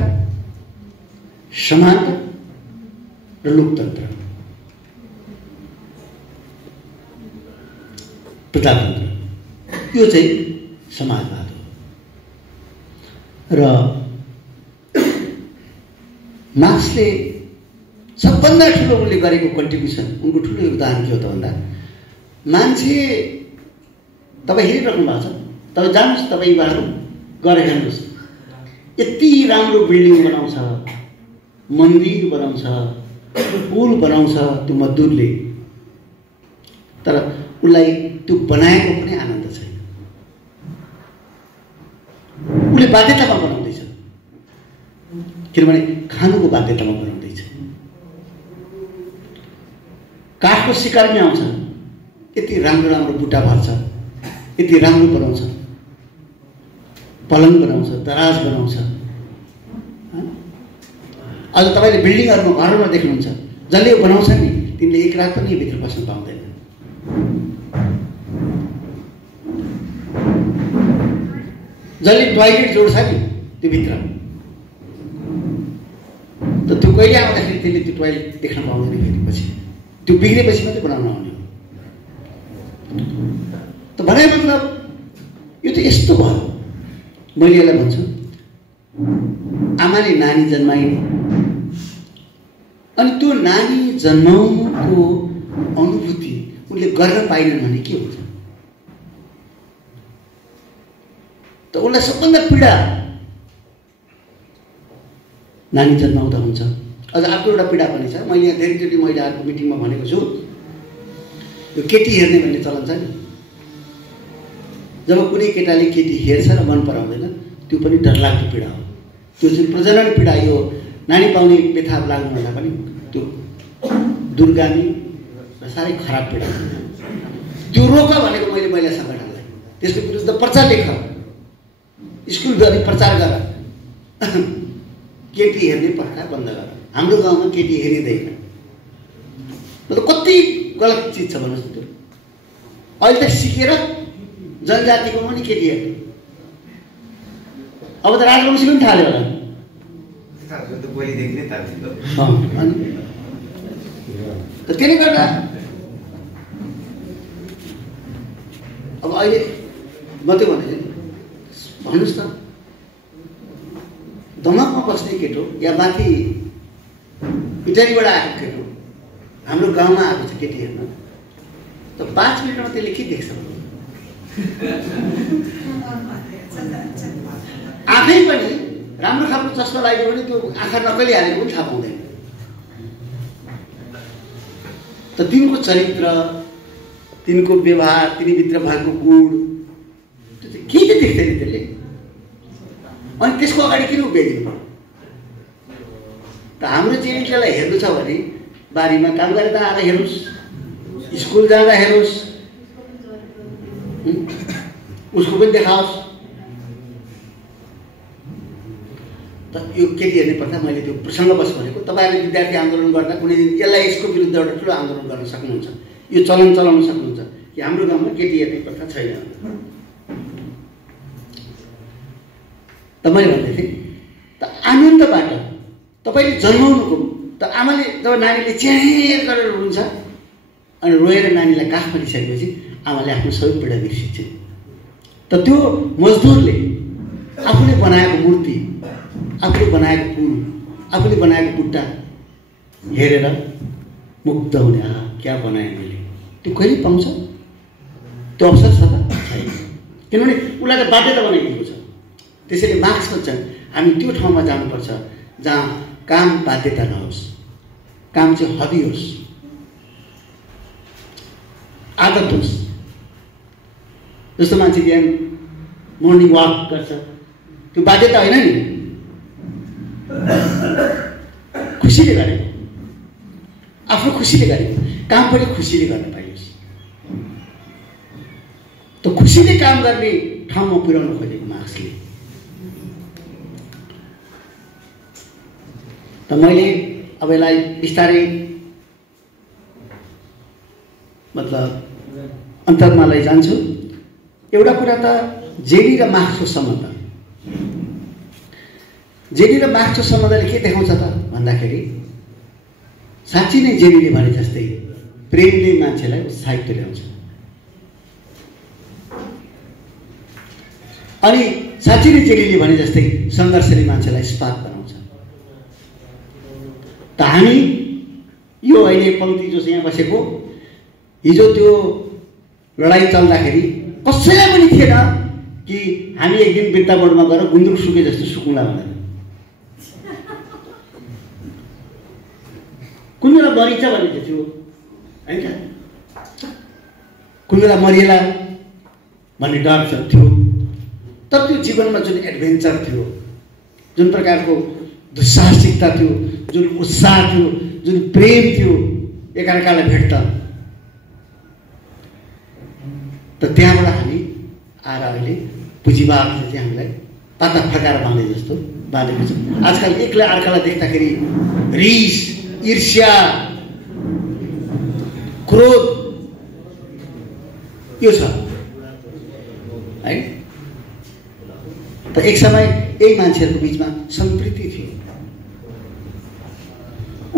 समानता र लोकतन्त्र, प्रजातन्त्र, यो चाहिँ समाजवाद हो। र मार्क्सले सबभन्दा ठुलो उनले गरेको कन्ट्रिब्युसन, उनको ठुलो योगदान के हो त भन्दा मान्छे, तपाईँ हेरिराख्नु भएको छ, तपाईँ जानुहोस्, तपाईँ बाटो गएर हेर्नुहोस्, यति राम्रो बिल्डिङ बनाउँछ, मन्दिर बनाउँछ, पुल बनाउँछ त्यो मजदुरले, तर उसलाई त्यो बनाएको पनि आनन्द छैन। उसले बाध्यतामा बनाउँदैछ, किनभने खानुको बाध्यतामा बनाउँदैछ। काठको सिकारमै आउँछ, यति राम्रो राम्रो बुट्टा भर्छ, यति राम्रो बनाउँछ, पलङ बनाउँछ, दराज बनाउँछ। आज तपाईँले बिल्डिङहरूमा, घरमा देख्नुहुन्छ, जसले यो बनाउँछ नि तिमीले एक रात पनि भित्र बस्न पाउँदैन। जसले टोयलेट जोड्छ नि त्यो भित्र, त त्यो कहिले आउँदाखेरि त्यसले त्यो टोयलेट देख्न पाउँदैन। फेरि पछि त्यो बिग्रेपछि मात्रै बनाउन आउने हो। त भने मतलब यो त यस्तो भयो। मैले यसलाई भन्छु, आमाले नानी जन्माइन्, अनि त्यो नानी जन्माउनुको अनुभूति उनले गर्न पाइनन् भने के हुन्छ? त उसलाई सबभन्दा पीडा नानी जन्माउँदा हुन्छ। अझ अर्को एउटा पीडा पनि छ। मैले यहाँ धेरैचोटि महिलाहरूको मिटिङमा भनेको छु, यो केटी हेर्ने भन्ने चलन छ नि। जब कुनै केटाले केटी हेर्छ र मन पराउँदैन, त्यो पनि डरलाग्दो पीडा हो। त्यो चाहिँ प्रजनन पीडा, यो नानी पाउने व्यथा लाग्नुभन्दा पनि त्यो दुर्गामी र साह्रै खराब पीडा। त्यो रोक भनेको मैले महिला सङ्गठनलाई, त्यसको विरुद्ध पर्चा लेख, स्कुलभरि प्रचार गर, केटी हेर्ने प्रथा बन्द गर। हाम्रो गाउँमा केटी हेरिँदैन। मतलब कति गलत चिज छ भन्नुहोस् न। त्यो अहिले त सिकेर जनजातिको पनि केटी हेर्ने, अब त राजवंशीको पनि थाल्यो होला। त त्यसले गर्दा अब अहिले मात्रै भने भन्नुहोस् त, दमकमा बस्ने केटो या माथि इटालीबाट आएको केटो हाम्रो गाउँमा आएको छ केटी हेर्न, त 5 मिनटमा त्यसले के देख्छ? आँखै पनि राम्रो खालको चस्मा लाग्यो भने त्यो आँखा नक्कली हालेको पनि थाहा पाउँदैन। त तिनको चरित्र, तिनको व्यवहार, तिनीभित्र भएको गुण, त्यो चाहिँ के चाहिँ देख्दैन त्यसले। अनि त्यसको अगाडि किन उभिदिनु? त हाम्रो चेलीलाई हेर्नु छ भने बारीमा काम गरेर आएर हेर्नुहोस्, स्कुल जाँदा हेर्नुहोस्, उसको पनि देखाओस्। त यो केटी हेर्ने प्रथा मैले त्यो प्रसङ्गवश भनेको। तपाईँहरूले विद्यार्थी आन्दोलन गर्दा कुनै दिन यसलाई यसको विरुद्ध एउटा ठुलो आन्दोलन गर्न सक्नुहुन्छ, यो चलन चलाउन सक्नुहुन्छ कि हाम्रो गाउँमा केटी हेर्ने प्रथा छैन। त मैले भन्दै थिएँ, त आनन्दबाट तपाईँले जन्माउनुको, त आमाले जब नानीले च्याहेर गरेर रुन्छ अनि रोएर नानीलाई काखमा लिइसकेपछि आमाले आफ्नो सबै पीडा बिर्सिन्छ। त त्यो मजदुरले आफूले बनाएको मूर्ति, आफूले बनाएको पुल, आफूले बनाएको बुट्टा हेरेर मुग्ध हुने, क्या बनाएँ मैले, त्यो कहिले पाउँछ? त्यो अवसर छ त छैन। किनभने उसलाई त बाध्यता बनाइदिएको छ। त्यसैले मार्क्स भन्छन् हामी त्यो ठाउँमा जानुपर्छ जहाँ काम बाध्यता नहोस्, काम चाहिँ हबी होस्, आदत होस्। जस्तो मान्छे बिहान मर्निङ वाक गर्छ, त्यो बाध्यता होइन नि, खुसीले गरेको, आफ्नो खुसीले गरेको काम पनि खुसीले गर्न पाइयोस्। त खुसीले काम गर्ने ठाउँमा पुर्याउन खोजेको मार्क्सले। त मैले अब यसलाई बिस्तारै मतलब अन्तरमा लैजान्छु। एउटा कुरा त जेडी र मार्क्सको सम्बन्ध, जेडी र मार्क्सको सम्बन्धले के देखाउँछ त भन्दाखेरि साँच्ची नै जेडीले भने जस्तै प्रेमले मान्छेलाई उत्साहित तुल्याउँछ, अनि साँच्ची नै जेडीले भने जस्तै सङ्घर्षले मान्छेलाई स्पार्क बनाउँछ। त हामी यो अहिले पङ्क्ति जो यहाँ बसेको, हिजो त्यो लडाइँ चल्दाखेरि कसैलाई पनि थिएन कि हामी एक दिन बिर्ता बोर्डमा गएर गुन्द्रुक सुके जस्तो सुकौँला भनेर। कुन बेला मरिन्छ भनेको थियो होइन, कुन बेला मरिएला भन्ने डर थियो। तर त्यो जीवनमा जुन एडभेन्चर थियो, जुन प्रकारको दुस्साहसिकता थियो, जुन उत्साह थियो, जुन प्रेम थियो एकअर्कालाई भेट्दा, त त्यहाँबाट हामी आएर अहिले पुँजीवादले चाहिँ हामीलाई पाता फर्काएर बाँधे जस्तो बाँधेको छ। आजकल एकलाई अर्कालाई देख्दाखेरि रिस, ईर्ष्या, क्रोध यो छ है। त एक समय यही मान्छेहरूको बिचमा सम्प्रीति थियो।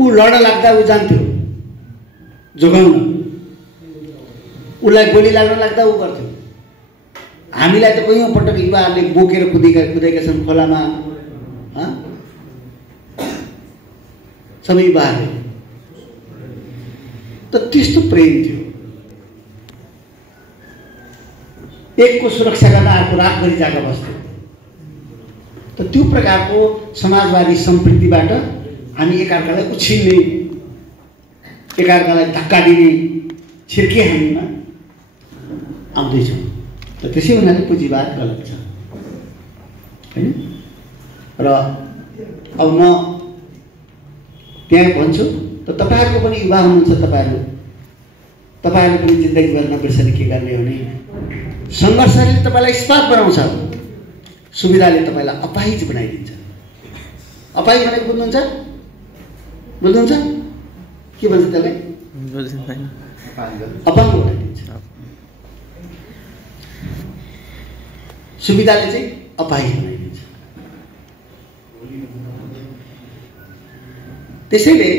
ऊ लड लाग्दा ऊ जान्थ्यो जोगाउन, उसलाई गोली लाग्न लाग्दा ऊ गर्थ्यो। हामीलाई त कयौँ पटक युवाहरूले बोकेर कुदेका छन् खोलामा, सबै युवाहरूले। त त्यस्तो प्रेम थियो। एकको सुरक्षा गर्न अर्को रातभरि जागा बस्थ्यो। त त्यो प्रकारको समाजवादी सम्प्रीतिबाट हामी एकअर्कालाई उछिन्ने, एकअर्कालाई धक्का दिने छिर्के हामीमा आउँदैछौँ। र त्यसै हुनाले पुँजीवाद गलत छ होइन। र अब म त्यहाँ भन्छु त तपाईँहरूको पनि युवा हुनुहुन्छ, तपाईँहरूले पनि जिन्दगीभरमा बिर्सने के गर्ने हो भने सङ्घर्षले तपाईँलाई स्पार्क बनाउँछ, सुविधाले तपाईँलाई अपाहिज बनाइदिन्छ। अपाहिज भनेको बुझ्नुहुन्छ के भन्छ त्यसलाई? अपाङ्ग बनाइदिन्छ। सुविधाले चाहिँ अपाहिज बनाइदिन्छ। त्यसैले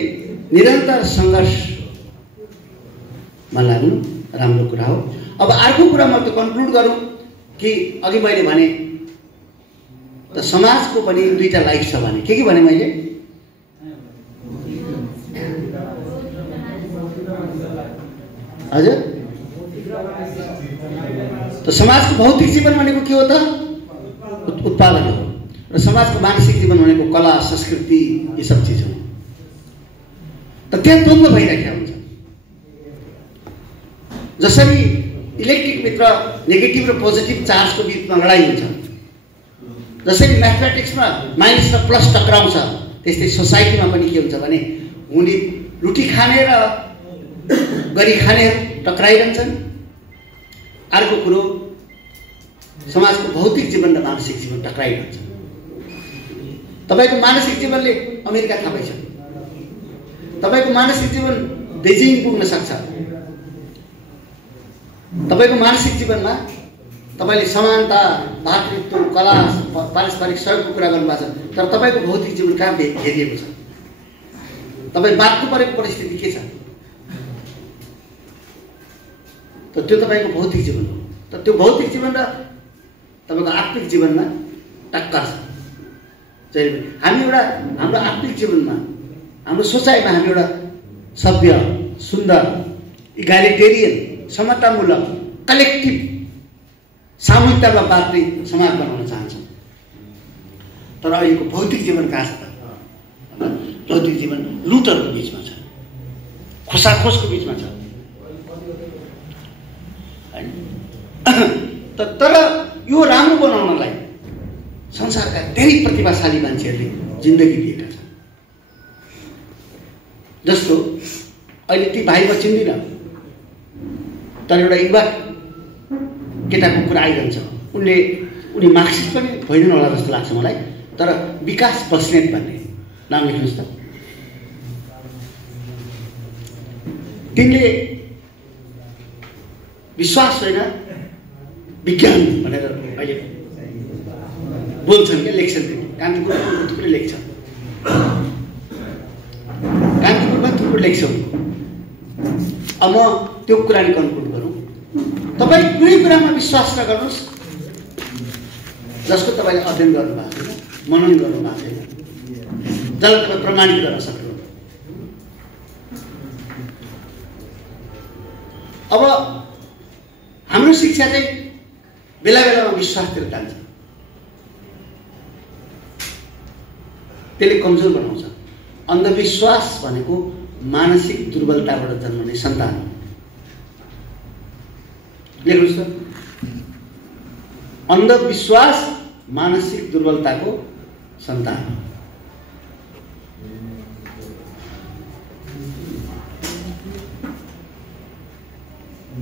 निरन्तर सङ्घर्षमा लाग्नु राम्रो कुरा हो। अब अर्को कुरा म त कन्क्लुड गरौँ कि अघि मैले भने त समाजको पनि दुईटा लाइफ छ भने के भने मैले हजुर त समाजको भौतिक जीवन भनेको के हो त? उत्पादन हो। र समाजको मानसिक जीवन भनेको कला, संस्कृति, यी सब चिज हो। त त्यहाँ द्वन्द्व भइरहेको हुन्छ। जसरी इलेक्ट्रिक भित्र नेगेटिभ र पोजिटिभ चार्जको बिचमा लडाइँ हुन्छ, जसरी म्याथमेटिक्समा माइनस र प्लस टक्राउँछ, त्यस्तै सोसाइटीमा पनि के हुन्छ भने उनी लुटी खाने र गरी खानेहरू टक्राइरहन्छन्। अर्को कुरो समाजको भौतिक जीवन र मानसिक जीवन टक्राइरहन्छ। तपाईँको मानसिक जीवनले अमेरिका थाहा छ, तपाईँको मानसिक जीवन बेजिङ पुग्न सक्छ। तपाईँको मानसिक जीवनमा तपाईँले समानता, भातृत्व, कला, पारस्परिक सहयोगको कुरा गर्नुभएको छ, तर तपाईँको भौतिक जीवन कहाँ घेरिएको छ? तपाईँ बाँच्नु परेको परिस्थिति के छ? त त्यो तपाईँको भौतिक जीवन हो। त त्यो भौतिक जीवन र तपाईँको आत्मिक जीवनमा टक्कर छ। जहिले हामी एउटा हाम्रो आत्मिक जीवनमा, हाम्रो सोचाइमा हामी एउटा सभ्य, सुन्दर, इगालिटेरियन, समतामूलक, कलेक्टिभ, सामूहिकतामा बाँच्ने समाज बनाउन चाहन्छौँ। तर अहिलेको भौतिक जीवन कहाँ छ त? भौतिक जीवन लुटहरूको बिचमा छ, खोसाखोसको बिचमा छ। तर यो राम्रो बनाउनलाई संसारका धेरै प्रतिभाशाली मान्छेहरूले जिन्दगी दिएका छन्। जस्तो अहिले ती भाइ म चिन्दिनँ, तर एउटा युवा केटाको कुरा आइरहन्छ। उनी मार्क्सिस्ट पनि होइनन् होला जस्तो लाग्छ मलाई, तर विकास बस्नेत भन्ने नाम लेख्नुहोस् त। तिनले विश्वास होइन विज्ञान भनेर अहिले बोल्छन् क्या, लेख्छन्। कान्तिपुरमा थुप्रै लेख्छ, कान्तिपुरमा थुप्रै लेख्छ। अब म त्यो कुरा नि कन्क्लुड गरौँ। तपाईँ कुनै कुरामा विश्वास नगर्नुहोस् जसको तपाईँले अध्ययन गर्नुभएको छैन, मनन गर्नुभएको छैन, जसलाई तपाईँ प्रमाणित गर्न सक्नुहुन्छ। अब हाम्रो शिक्षा चाहिँ बेला बेलामा विश्वासतिर जान्छ, त्यसले कमजोर बनाउँछ। अन्धविश्वास भनेको मानसिक दुर्बलताबाट जन्मने सन्तान हो। लेख्नुहोस् त, अन्धविश्वास मानसिक दुर्बलताको सन्तान हो।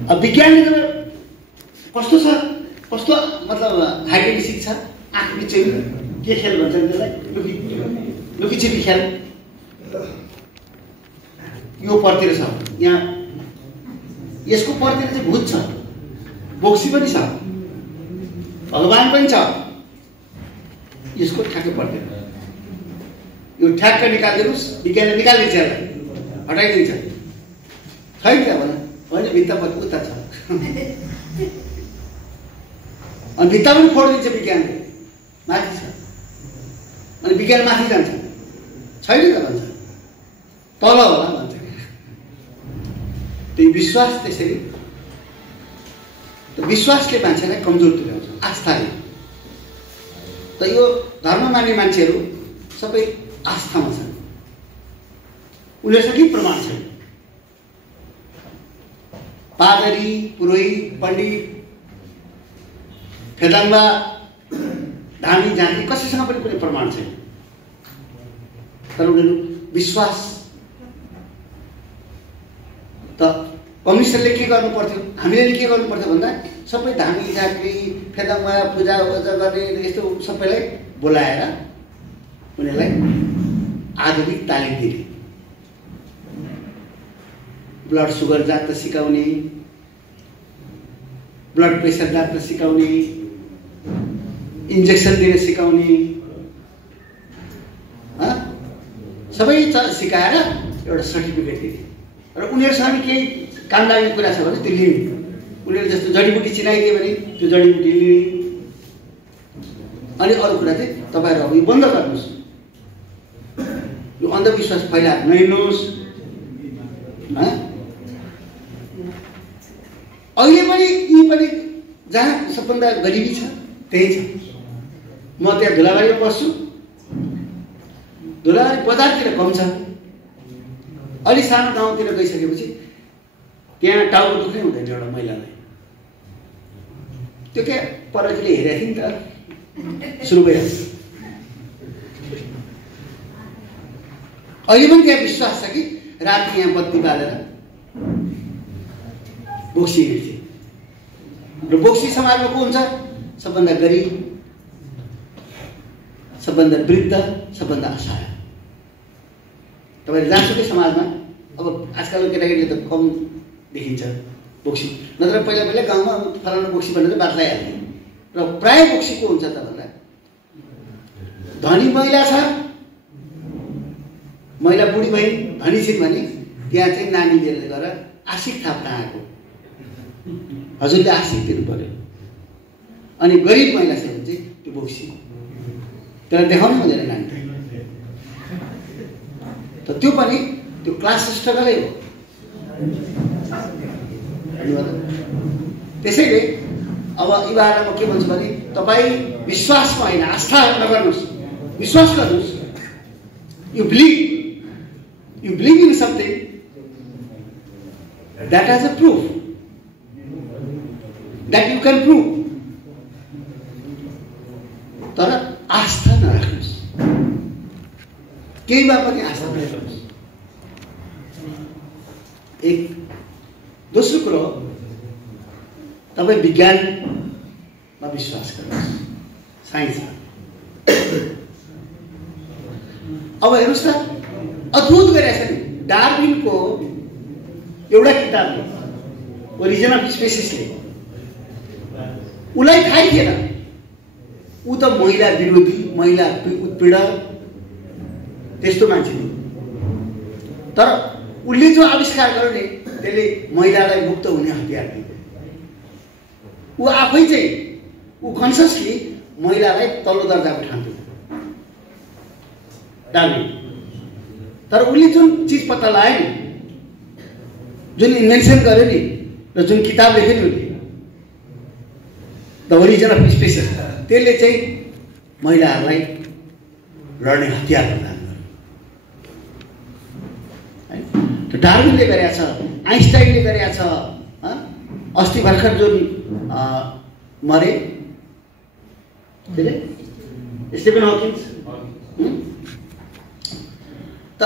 अब विज्ञानले कस्तो छ, कस्तो मतलब हाइटेक छ, आँख बिचै के खेल भन्छ त्यसलाई, लुकीछिपी खेल। यो परतिर छ, यहाँ यसको परतिर चाहिँ भूत छ, बोक्सी पनि छ, भगवान पनि छ। यसको ठ्याक्कै पर्दैन। यो ठ्याक्क निकालिदिनुहोस्, विज्ञानले निकालिदिन्छ, यसलाई हटाइदिन्छ। छैन त भन, होइन भित्तापट्टि उता छ, अनि भित्ता पनि फोडिदिन्छ विज्ञानले, माथि छ। अनि विज्ञान माथि जान्छ, छैन त भन्छ, तल होला भन्छ। त्यही विश्वास त्यसरी, विश्वासले मान्छेलाई कमजोर तुल्याउँछ, आस्थाले। त यो धर्म मान्ने मान्छेहरू सबै आस्थामा छन्, उनीहरूसँग के प्रमाण छैन। पादरी, पुरोहित, पण्डित, फेदाङ्गा, धामी, झाँकी कसैसँग पनि कुनै प्रमाण छैन, तर उनीहरू विश्वास। त कम्युनिस्टहरूले के गर्नु पर्थ्यो, हामीले के गर्नु पर्थ्यो भन्दा सबै धामी, झाँक्री, फेदाङ्गा, पूजा ओजा गर्ने यस्तो सबैलाई बोलाएर उनीहरूलाई आधुनिक तालिम दिने, ब्लड सुगर जाँच सिकाउने, ब्लड प्रेसर जाँच सिकाउने, इन्जेक्सन दिन सिकाउने, सबै सिकाएर एउटा सर्टिफिकेट दिने। र उनीहरूसँग केही काम लाग्ने कुरा छ भने त्यो लिने। उनीहरू जस्तो जडीबुटी चिनाइदियो भने त्यो जडीबुटी लिने। अनि अरू कुरा चाहिँ तपाईँहरू अब यो बन्द गर्नुहोस्, यो अन्धविश्वास फैलाएर नहिँड्नुहोस्। अहिले पनि यी पनि जहाँ सबभन्दा गरिबी छ त्यही छ। म त्यहाँ धुलाबारीमा बस्छु, धुलाबारी बजारतिर कम छ। अलि सानो गाउँतिर गइसकेपछि त्यहाँ टाउको दुख्नै हुँदैन एउटा महिलालाई। त्यो क्या परकीले हेरेको थिएँ नि त सुरु भइहाल्छ। अहिले पनि त्यहाँ विश्वास छ कि राति यहाँ बत्ती बालेर बोक्सी हिँड्थे। र बोक्सी समाजमा को हुन्छ? सबभन्दा गरिब, सबभन्दा वृद्ध, सबभन्दा असहाय। तपाईँले जहाँसुकै समाजमा अब आजकलको केटाकेटीले त कम देखिन्छ बोक्सी, नत्र पहिला पहिला गाउँमा फलाना बोक्सी भनेर बात लगाइहाल्थे। र प्राय बोक्सी को हुन्छ त भन्दा धनी महिला छ, महिला बुढी भई धनी छिन् भने त्यहाँ चाहिँ नानी लिएर गएर आशिक थाप कहाँको हजुरले आशिक दिनु पर्यो। अनि गरिब महिला छ भने चाहिँ त्यो बोक्सी, तर देखाउनु हुँदैन नानी। त त्यो पनि त्यो क्लास स्ट्रगलै हो। त्यसैले अब युवाहरूलाई म के भन्छु भने तपाईँ विश्वासमा होइन आस्था नगर्नुहोस्, विश्वास गर्नुहोस्। You believe in something that has a proof that you can prove. तर आस्था नराख्नुहोस्, केहीमा पनि आस्था नराख्नुहोस्। एक दोस्रो कुरो, तपाईँ विज्ञानमा विश्वास गर्नुहोस्, साइन्समा। अब हेर्नुहोस् त, अद्भुत गरेको छ नि डार्विनको एउटा किताबले, ओरिजिन अफ स्पेसिसले। उसलाई थाहै थिएन, ऊ त महिला विरोधी, महिला उत्पीडन त्यस्तो मान्छे नि। तर उसले जो आविष्कार गर्यो नि, त्यसले महिलालाई मुक्त हुने हतियार दियो। ऊ आफै चाहिँ ऊ कन्सियसली महिलालाई तल्लो दर्जाको ठान्थ्यो डार्विन। तर उसले जुन चिज पत्ता लगायो नि, जुन इन्भेन्सन गर्यो नि, र जुन किताब लेख्यो नि उसले, द ओरिजिन अफ स्पेसिस, त्यसले चाहिँ महिलाहरूलाई लड्ने हतियार प्रदान गर्यो। डार्विनले गरेका छ, आइन्स्टाइनले गरेका छ। अस्ति भर्खर जुन मरे स्टिफन हकिन्स, त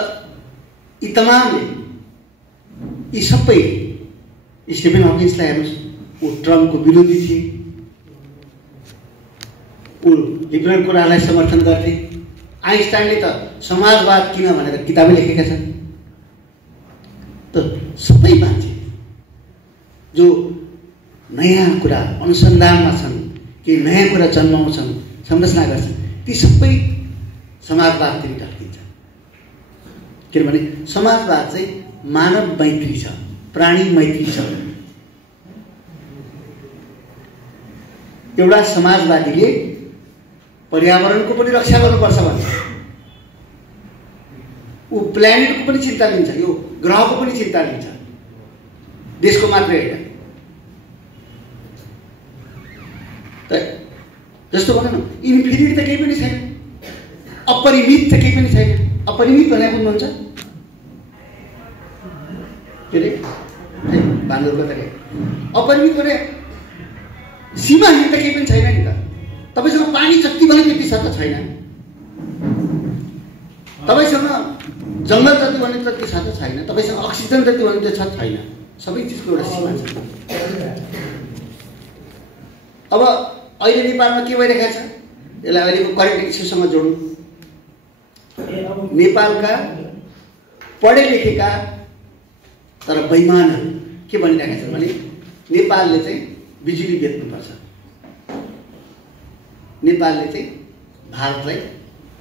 यी तमामले, यी सबै, स्टिफन हकिन्सलाई हेर्नुहोस्, ऊ ट्रम्पको विरोधी थिए, ऊ लिबरल कुरालाई समर्थन गर्थे। आइन्स्टाइनले त समाजवाद किन भनेर किताबै लेखेका छन्। त सबै मान्छे जो नयाँ कुरा अनुसन्धानमा छन्, कि नयाँ कुरा जन्माउँछन्, संरचना गर्छन्, ती सबै समाजवादतिर ढल्किन्छ। किनभने समाजवाद चाहिँ मानव मैत्री छ, प्राणी मैत्री छ। एउटा समाजवादीले पर्यावरणको पनि रक्षा गर्नुपर्छ भन्छ, ऊ प्लानेटको पनि चिन्ता लिन्छ, यो ग्रहको पनि चिन्ता लिन्छ, देशको मात्रै होइन। त जस्तो भनौँ न, इन्फिनिट त केही पनि छैन, अपरिमित त केही पनि छैन। अपरिमित भनेर बुझ्नुहुन्छ? के अरे बाँदरको त अपरिमित भने सीमाहीन त केही पनि छैन नि त। तपाईसँग पानी जति भने त्यति छ त छैन, तपाईसँग जङ्गल जति भने त्यति छ त छैन, तपाईसँग अक्सिजन जति भने त छ छैन। सबै चिजको एउटा सीमा छ। अब अहिले नेपालमा के भइरहेको छ, यसलाई अहिलेको करेन्ट इस्युसँग जोडौँ। नेपालका पढे लेखेका तर बैमानहरू के भनिरहेका छन् भने नेपालले चाहिँ बिजुली बेच्नुपर्छ, नेपालले चाहिँ भारतलाई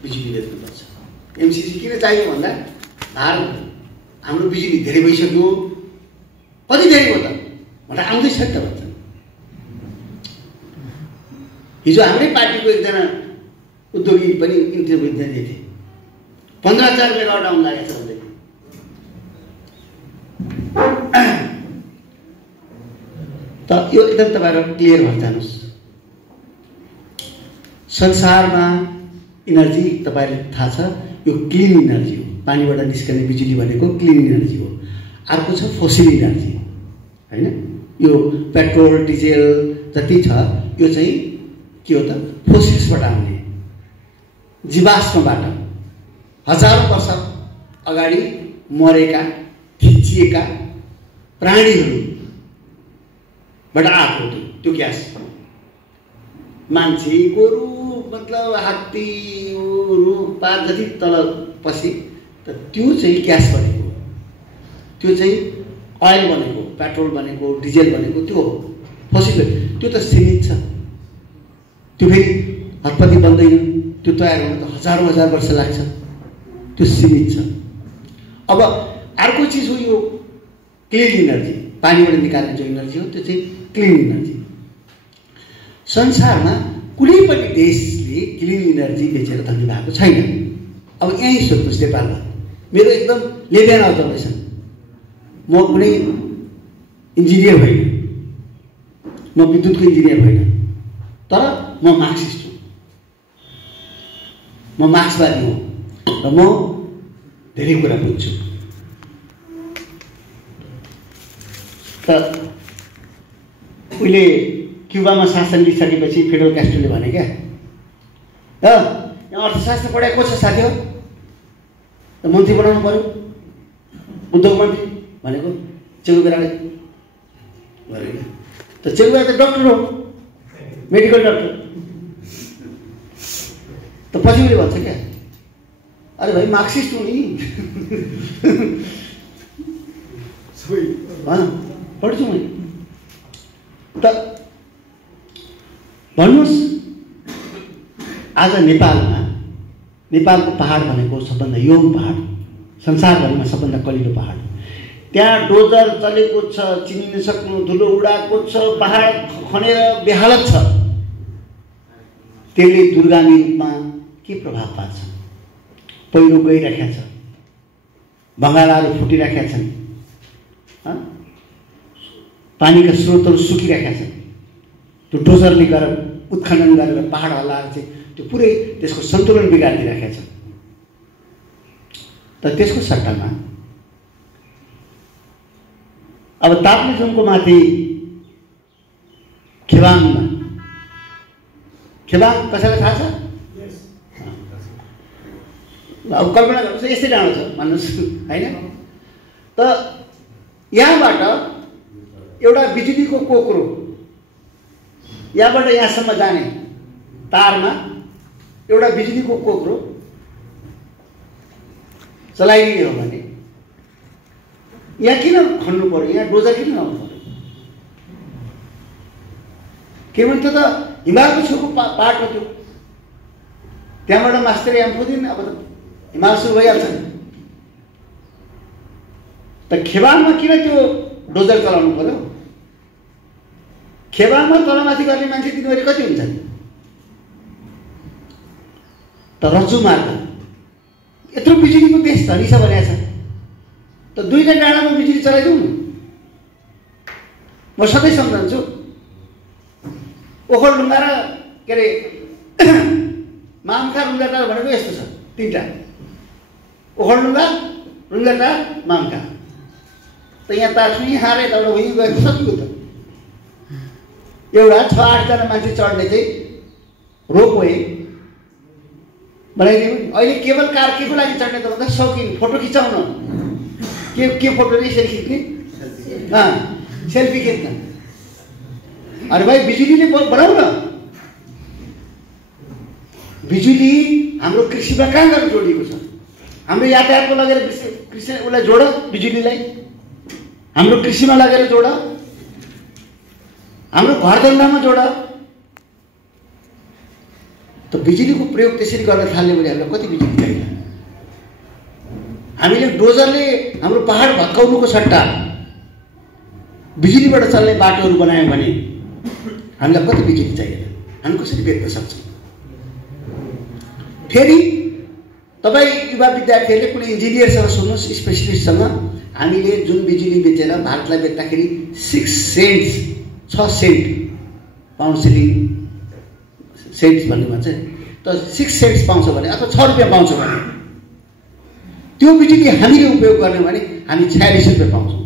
बिजुली बेच्नुपर्छ। एमसिसी किन चाहियो भन्दा भारत हाम्रो बिजुली धेरै भइसक्यो, कति धेरै हो त भनेर आउँदैछ नि त भन्छन्। हिजो हाम्रै पार्टीको एकजना उद्योगी पनि इन्टरभ्यू दिँदै थिए, 15,000 मेगावाट आउनु लागेको छ भन्दै। त यो एकदम तपाईँहरू क्लियर भएर जानुहोस्। संसारमा इनर्जी तपाईँहरूले थाहा छ, यो क्लिन इनर्जी हो। पानीबाट निस्कने बिजुली भनेको क्लिन इनर्जी हो। अर्को छ फोसिल इनर्जी, होइन? यो पेट्रोल डिजेल जति छ यो चाहिँ के हो त, फोसिल्सबाट आउने, जीवाश्मबाट हजारौं वर्ष अगाडि मरेका थिचिएका प्राणीहरूबाट आएको त्यो ग्यास। मान्छे गोरु मतलब हात्ती रुखपात जति तल पछि त त्यो चाहिँ ग्यास बनेको, त्यो चाहिँ अयल बनेको, पेट्रोल बनेको, डिजेल बनेको त्यो हो। फोसिल त्यो त सीमित छ, त्यो फेरि हतपति बन्दैन, त्यो तयार हुन त हजार वर्ष लाग्छ, त्यो सीमित छ। अब अर्को चिज हो यो क्लिन इनर्जी, पानीबाट निकाल्ने जो इनर्जी हो त्यो चाहिँ क्लिन इनर्जी। संसारमा कुनै पनि देशले क्लिन इनर्जी बेचेर धनी भएको छैन। अब यहीँ सोध्नुहोस् नेपालमा, मेरो एकदम लेभेल अब्जर्भेसन, म कुनै इन्जिनियर होइन, म विद्युतको इन्जिनियर होइन, तर म मार्क्सिस्ट हुँ, म मार्क्सवादी हुँ र म धेरै कुरा बुझ्छु। त उहिले क्युबामा शासन लिइसकेपछि फिडेल क्यास्ट्रोले भने क्या, यहाँ अर्थशास्त्र पढाएको छ साथी हो, मन्त्री बनाउनु पर्यो, उद्योग मन्त्री भनेको चेगुवेराले गरेन। त चेगुवेरा त डक्टर हो, मेडिकल डक्टर। त पछि उसले भन्छ क्या, अरे भाइ मार्क्सिस्ट हो नि पढ्छु मैले। त भन्नुहोस् आज नेपालको पहाड भनेको सबभन्दा योङ पहाड, संसारभरिमा सबभन्दा कलिलो पहाड। त्यहाँ डोजर चलेको छ, चिनिन सक्नु, धुलो उडाएको छ, पहाड खनेर बेहालत छ। त्यसले दूरगामी रूपमा के प्रभाव पार्छ? पहिरो गइराखेका छ, बङ्गालाहरू फुटिराखेका छन्, पानीका स्रोतहरू सुकिराखेका छन्। त्यो डोजरले गरेर उत्खनन गरेर पहाड हल्लाएर चाहिँ त्यो पुरै त्यसको सन्तुलन बिगारिदिइराखेका छ। त त्यसको सट्टामा अब ताप्लेजुङको माथि खेबाङमा, खेबाङ कसैलाई थाहा छ? अब कल्पना गर्नुहोस्, यस्तै डाँडो छ भन्नुहोस् होइन। त यहाँबाट एउटा बिजुलीको कोक्रो यहाँबाट यहाँसम्म जाने तारमा एउटा बिजुलीको कोक्रो चलाइदिने हो भने यहाँ किन खन्नु पर्यो? यहाँ डोजर किन लाउनु पर्यो? किनभने त्यो त हिमालको छेउको पाहाड हो। त्यो त्यहाँबाट मास्टर यामफुदिन अब त हिमाल सुरु भइहाल्छ। त खेबाङमा किन त्यो डोजर चलाउनु पर्यो? खेबाङमा तलमाथि गर्ने मान्छे दिनभरि कति हुन्छन्? त रज्जु मार्ग यत्रो बिजुलीको देश धनी छ भनेको छ, त दुईटा डाँडामा बिजुली चलाइदिउँ न। म सधैँ सम्झन्छु ओखलढुङ्गा र के अरे मामखा रुङ्गाटार भनेको यस्तो छ, तीनटा ओखलढुङ्गा, रुङ्गाटार, मामखा। त यहाँ तार्सुनी हारे एउटा उयो गएको सकियो त। एउटा 6-8 जना मान्छे चढ्ने चाहिँ रोपवे बनाइदियो। अहिले केवल कार के को लागि चढ्ने त भन्दा शौकिन, फोटो खिचाउन। के फोटो नै यसरी खिच्ने, सेल्फी खिच्न। अरे भाइ बिजुलीले बनाऊ न। बिजुली हाम्रो कृषिमा कहाँ गएर जोडिएको छ? हाम्रो यातायातको लगेर कृषि उसलाई जोड, बिजुलीलाई हाम्रो कृषिमा लगेर जोड, हाम्रो घरधन्दामा जोड। त बिजुलीको प्रयोग त्यसरी गर्न थाल्यो भने हामीलाई कति बिजुली चाहिन्छ? हामीले डोजरले हाम्रो पहाड भत्काउनुको सट्टा बिजुलीबाट चल्ने बाटोहरू बनायौँ भने हामीलाई कति बिजुली चाहिएन? हामी कसरी बेच्न सक्छौँ? फेरि तपाईँ युवा विद्यार्थीहरूले कुनै इन्जिनियरसँग सुन्नुहोस्, स्पेसलिस्टसँग, हामीले जुन बिजुली बेचेर भारतलाई बेच्दाखेरि 6 सेन्ट पाउन्ड सिलिङ सेन्ट्स भन्ने भन्छ, त 6 सेन्ट्स पाउँछ भने अथवा 6 रुपियाँ पाउँछ भने त्यो बिजुली हामीले उपयोग गर्ने भने हामी 46 रुपियाँ पाउँछौँ।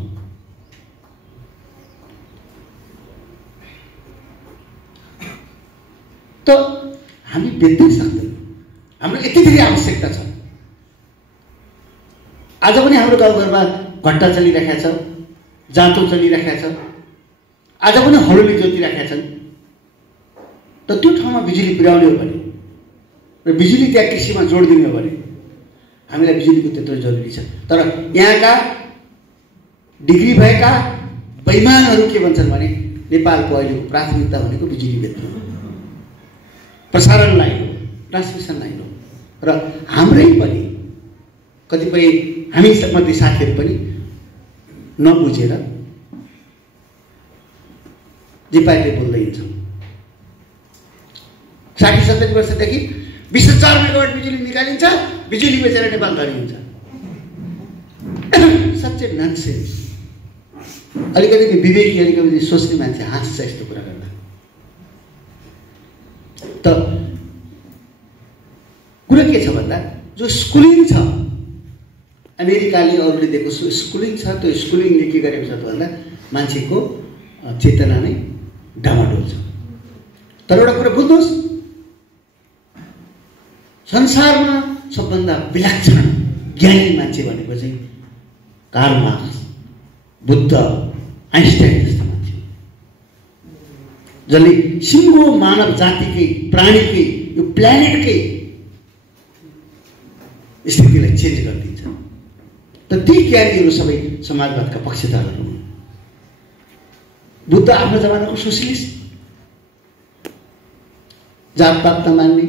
त हामी बेच्नै सक्दैनौँ। हाम्रो यति धेरै आवश्यकता छ। आज पनि हाम्रो गाउँघरमा घन्टा चलिरहेका छ, जाँतो चलिरहेका छ, आज पनि हरुली जोतिरहेका छन्। त त्यो ठाउँमा बिजुली पुर्याउने हो भने र बिजुली त्यहाँ कृषिमा जोड दिने हो भने हामीलाई बिजुलीको त्यत्रो जरुरी छ। तर यहाँका डिग्री भएका बैमानहरू के भन्छन् भने नेपालको अहिलेको प्राथमिकता भनेको बिजुली बेच्नु, प्रसारण लाइन हो, ट्रान्समिसन लाइन हो। र हाम्रै पनि कतिपय हामी मध्ये साथीहरू पनि नबुझेर जे पाइले बोल्दै हिँड्छौँ। 60-70 वर्षदेखि 24 मेगावाट बिजुली निकालिन्छ, बिजुली बेचेर नेपाल धनी हुन्छ। सच्चै ननसेन्स। अलिकति विवेकी, अलिकति सोच्ने मान्छे हाँस्छ यस्तो कुरा गर्दा। त कुरा के छ भन्दा जो स्कुलिङ छ, अमेरिकाले अरूले दिएको स्कुलिङ छ, त्यो स्कुलिङले के गरेको छ भन्दा मान्छेको चेतना नै डामाडोल छ। तर एउटा कुरा बुझ्नुहोस्, संसारमा सबभन्दा विलक्षण ज्ञानी मान्छे भनेको चाहिँ कार्ल मार्क्स, बुद्ध, आइन्स्टाइन जस्ता मान्छे, जसले सिङ्गो मानव जातिकै, प्राणीकै, यो प्लानेटकै स्थितिलाई चेन्ज गरिदिन्छ। त ती ज्ञानीहरू सबै समाजवादका पक्षधरहरू हुन्। बुद्ध आफ्नो जमानाको सोसियलिस्ट, जातपात नमान्ने,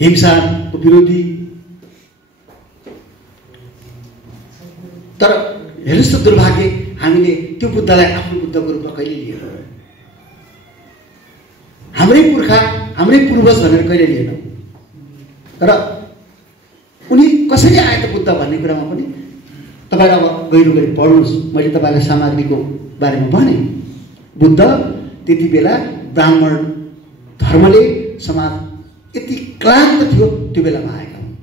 हिंसाको विरोधी। तर हेर्नुहोस् त दुर्भाग्य, हामीले त्यो बुद्धलाई आफ्नो बुद्धको रूपमा कहिले लिएनौँ। हाम्रै पुर्खा, हाम्रै पूर्वज भनेर कहिले लिएनौँ। तर उनी कसरी आए त बुद्ध भन्ने कुरामा पनि तपाईँ अब गहिरो गरी पढ्नुहोस्। मैले तपाईँलाई सामग्रीको बारेमा भने, बुद्ध त्यति बेला ब्राह्मण धर्मले समाज यति क्लान्त थियो, त्यो बेलामा आएका हुन्।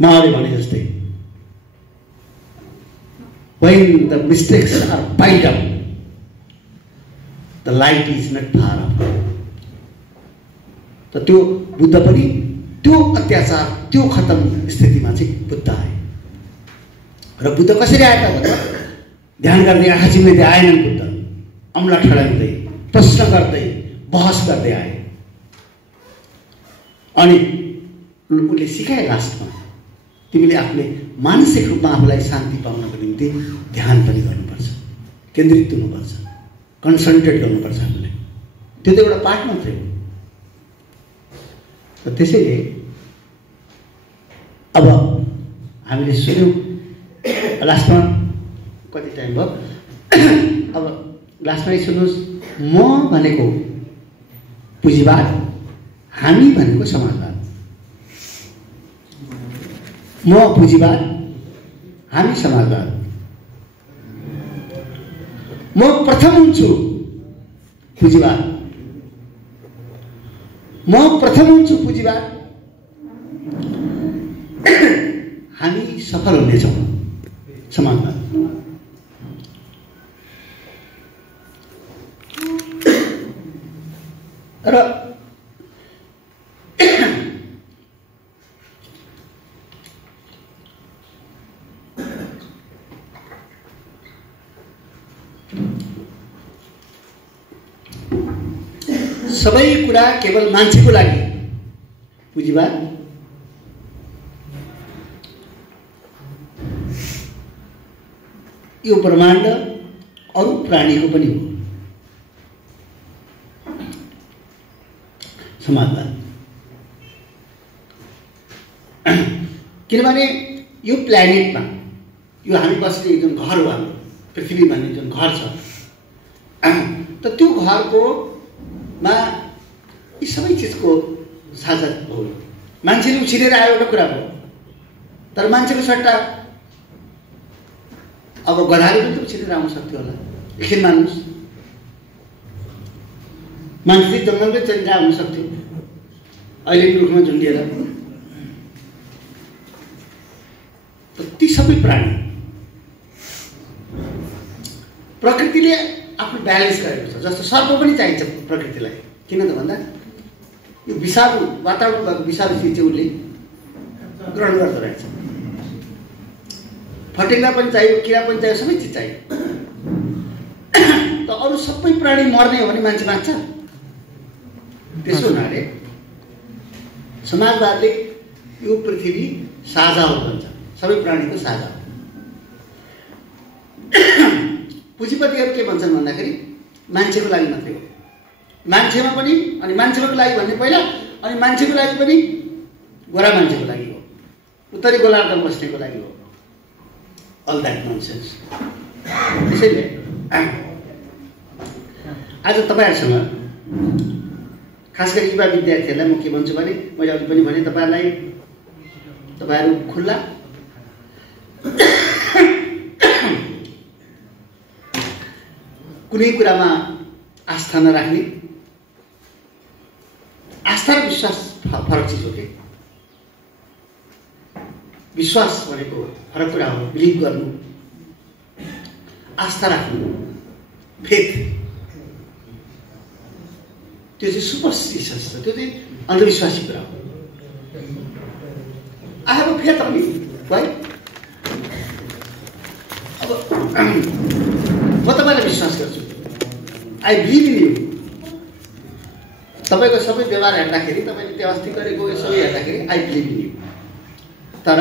माओले भने जस्तै, when the mistakes are piled up, the light is not far off. त त्यो बुद्ध पनि त्यो अत्याचार, त्यो खतम स्थितिमा चाहिँ बुद्ध आए। र बुद्ध कसरी आए त भन्दा ध्यान गर्दै आँखा चिम्लिँदै आएनन्। बुद्ध अम्ला ठडाउँदै, प्रश्न गर्दै, बहस गर्दै आए। अनि उनले सिकाए लास्टमा, तिमीले आफूले मानसिक रूपमा आफूलाई शान्ति पाउनको निम्ति ध्यान पनि गर्नुपर्छ, केन्द्रित हुनुपर्छ, कन्सन्ट्रेट गर्नुपर्छ आफूले। त्यो त एउटा पाठ मात्रै हो। र त्यसैले अब हामीले सुन्यौँ, लास्टमा कति टाइम भयो, अब लास्टमा सुन्नुहोस्, म भनेको पुँजीवाद, हामी भनेको समाजवाद। म पुँजीवाद, हामी समाजवाद। म प्रथम हुन्छु पुँजीवाद, म प्रथम हुन्छु पुँजीवाद, हामी सफल हुनेछौँ समाजवाद। र सबै कुरा केवल मान्छेको लागि पुँजीवाद, यो ब्रह्माण्ड अरू प्राणीको पनि हो समाजवाद। किनभने यो प्लानेटमा, यो हामी बस्ने जुन घर हो, हाम्रो पृथ्वी भन्ने जुन घर छ, त त्यो घरको मा यी सबै चिजको साझा हो। मान्छेले उछिनेर आयो एउटा कुरा हो, तर मान्छेको सट्टा अब गधाले पनि त उछिनेर आउन सक्थ्यो होला। एकछिन मान्नुहोस्, मान्छे जङ्गलमै चलिरहेको आउन सक्थ्यो, अहिले रुखमा झुन्डिएर। ती सबै प्राणी प्रकृतिले आफ्नो ब्यालेन्स गरेको छ। जस्तो सर्प पनि चाहिन्छ प्रकृतिलाई, किन त भन्दा यो विषालु वातावरण भएको विषालु चिज चाहिँ उसले ग्रहण गर्दो रहेछ। फटेङ्ग्रा पनि चाहियो, किरा पनि चाहियो, सबै चिज चाहियो। त अरू सबै प्राणी मर्ने हो भने मान्छे बाँच्छ? त्यसो हुनाले समाजवादले यो पृथ्वी साझा हो भन्छ, सबै प्राणीको साझा हो। पुँजीपतिहरू के भन्छन् भन्दाखेरि मान्छेको लागि मात्रै हो, मान्छेमा पनि, अनि मान्छेको लागि भन्ने पहिला, अनि मान्छेको लागि पनि गोरा मान्छेको लागि हो, उत्तरी गोलार्धमा बस्नेको लागि हो। All that nonsense. त्यसैले आज तपाईँहरूसँग, खास गरी युवा विद्यार्थीहरूलाई म के भन्छु भने, मैले अघि पनि भने, तपाईँहरू खुल्ला कुनै कुरामा आस्था नराख्ने। आस्था र विश्वास फरक चिज हो कि। विश्वास भनेको फरक कुरा हो, बिलिभ गर्नु, आस्था राख्नु, फेथ। त्यो चाहिँ सुपरस्टिशियस छ, त्यो चाहिँ अन्धविश्वासी कुरा हो। I have a faith on you, right? अब म तपाईँलाई विश्वास गर्छु, आई बिलिभ इन यु। तपाईँको सबै व्यवहार हेर्दाखेरि, तपाईँले त्यो अस्ति गरेको सबै हेर्दाखेरि आई बिलिभ इन यु। तर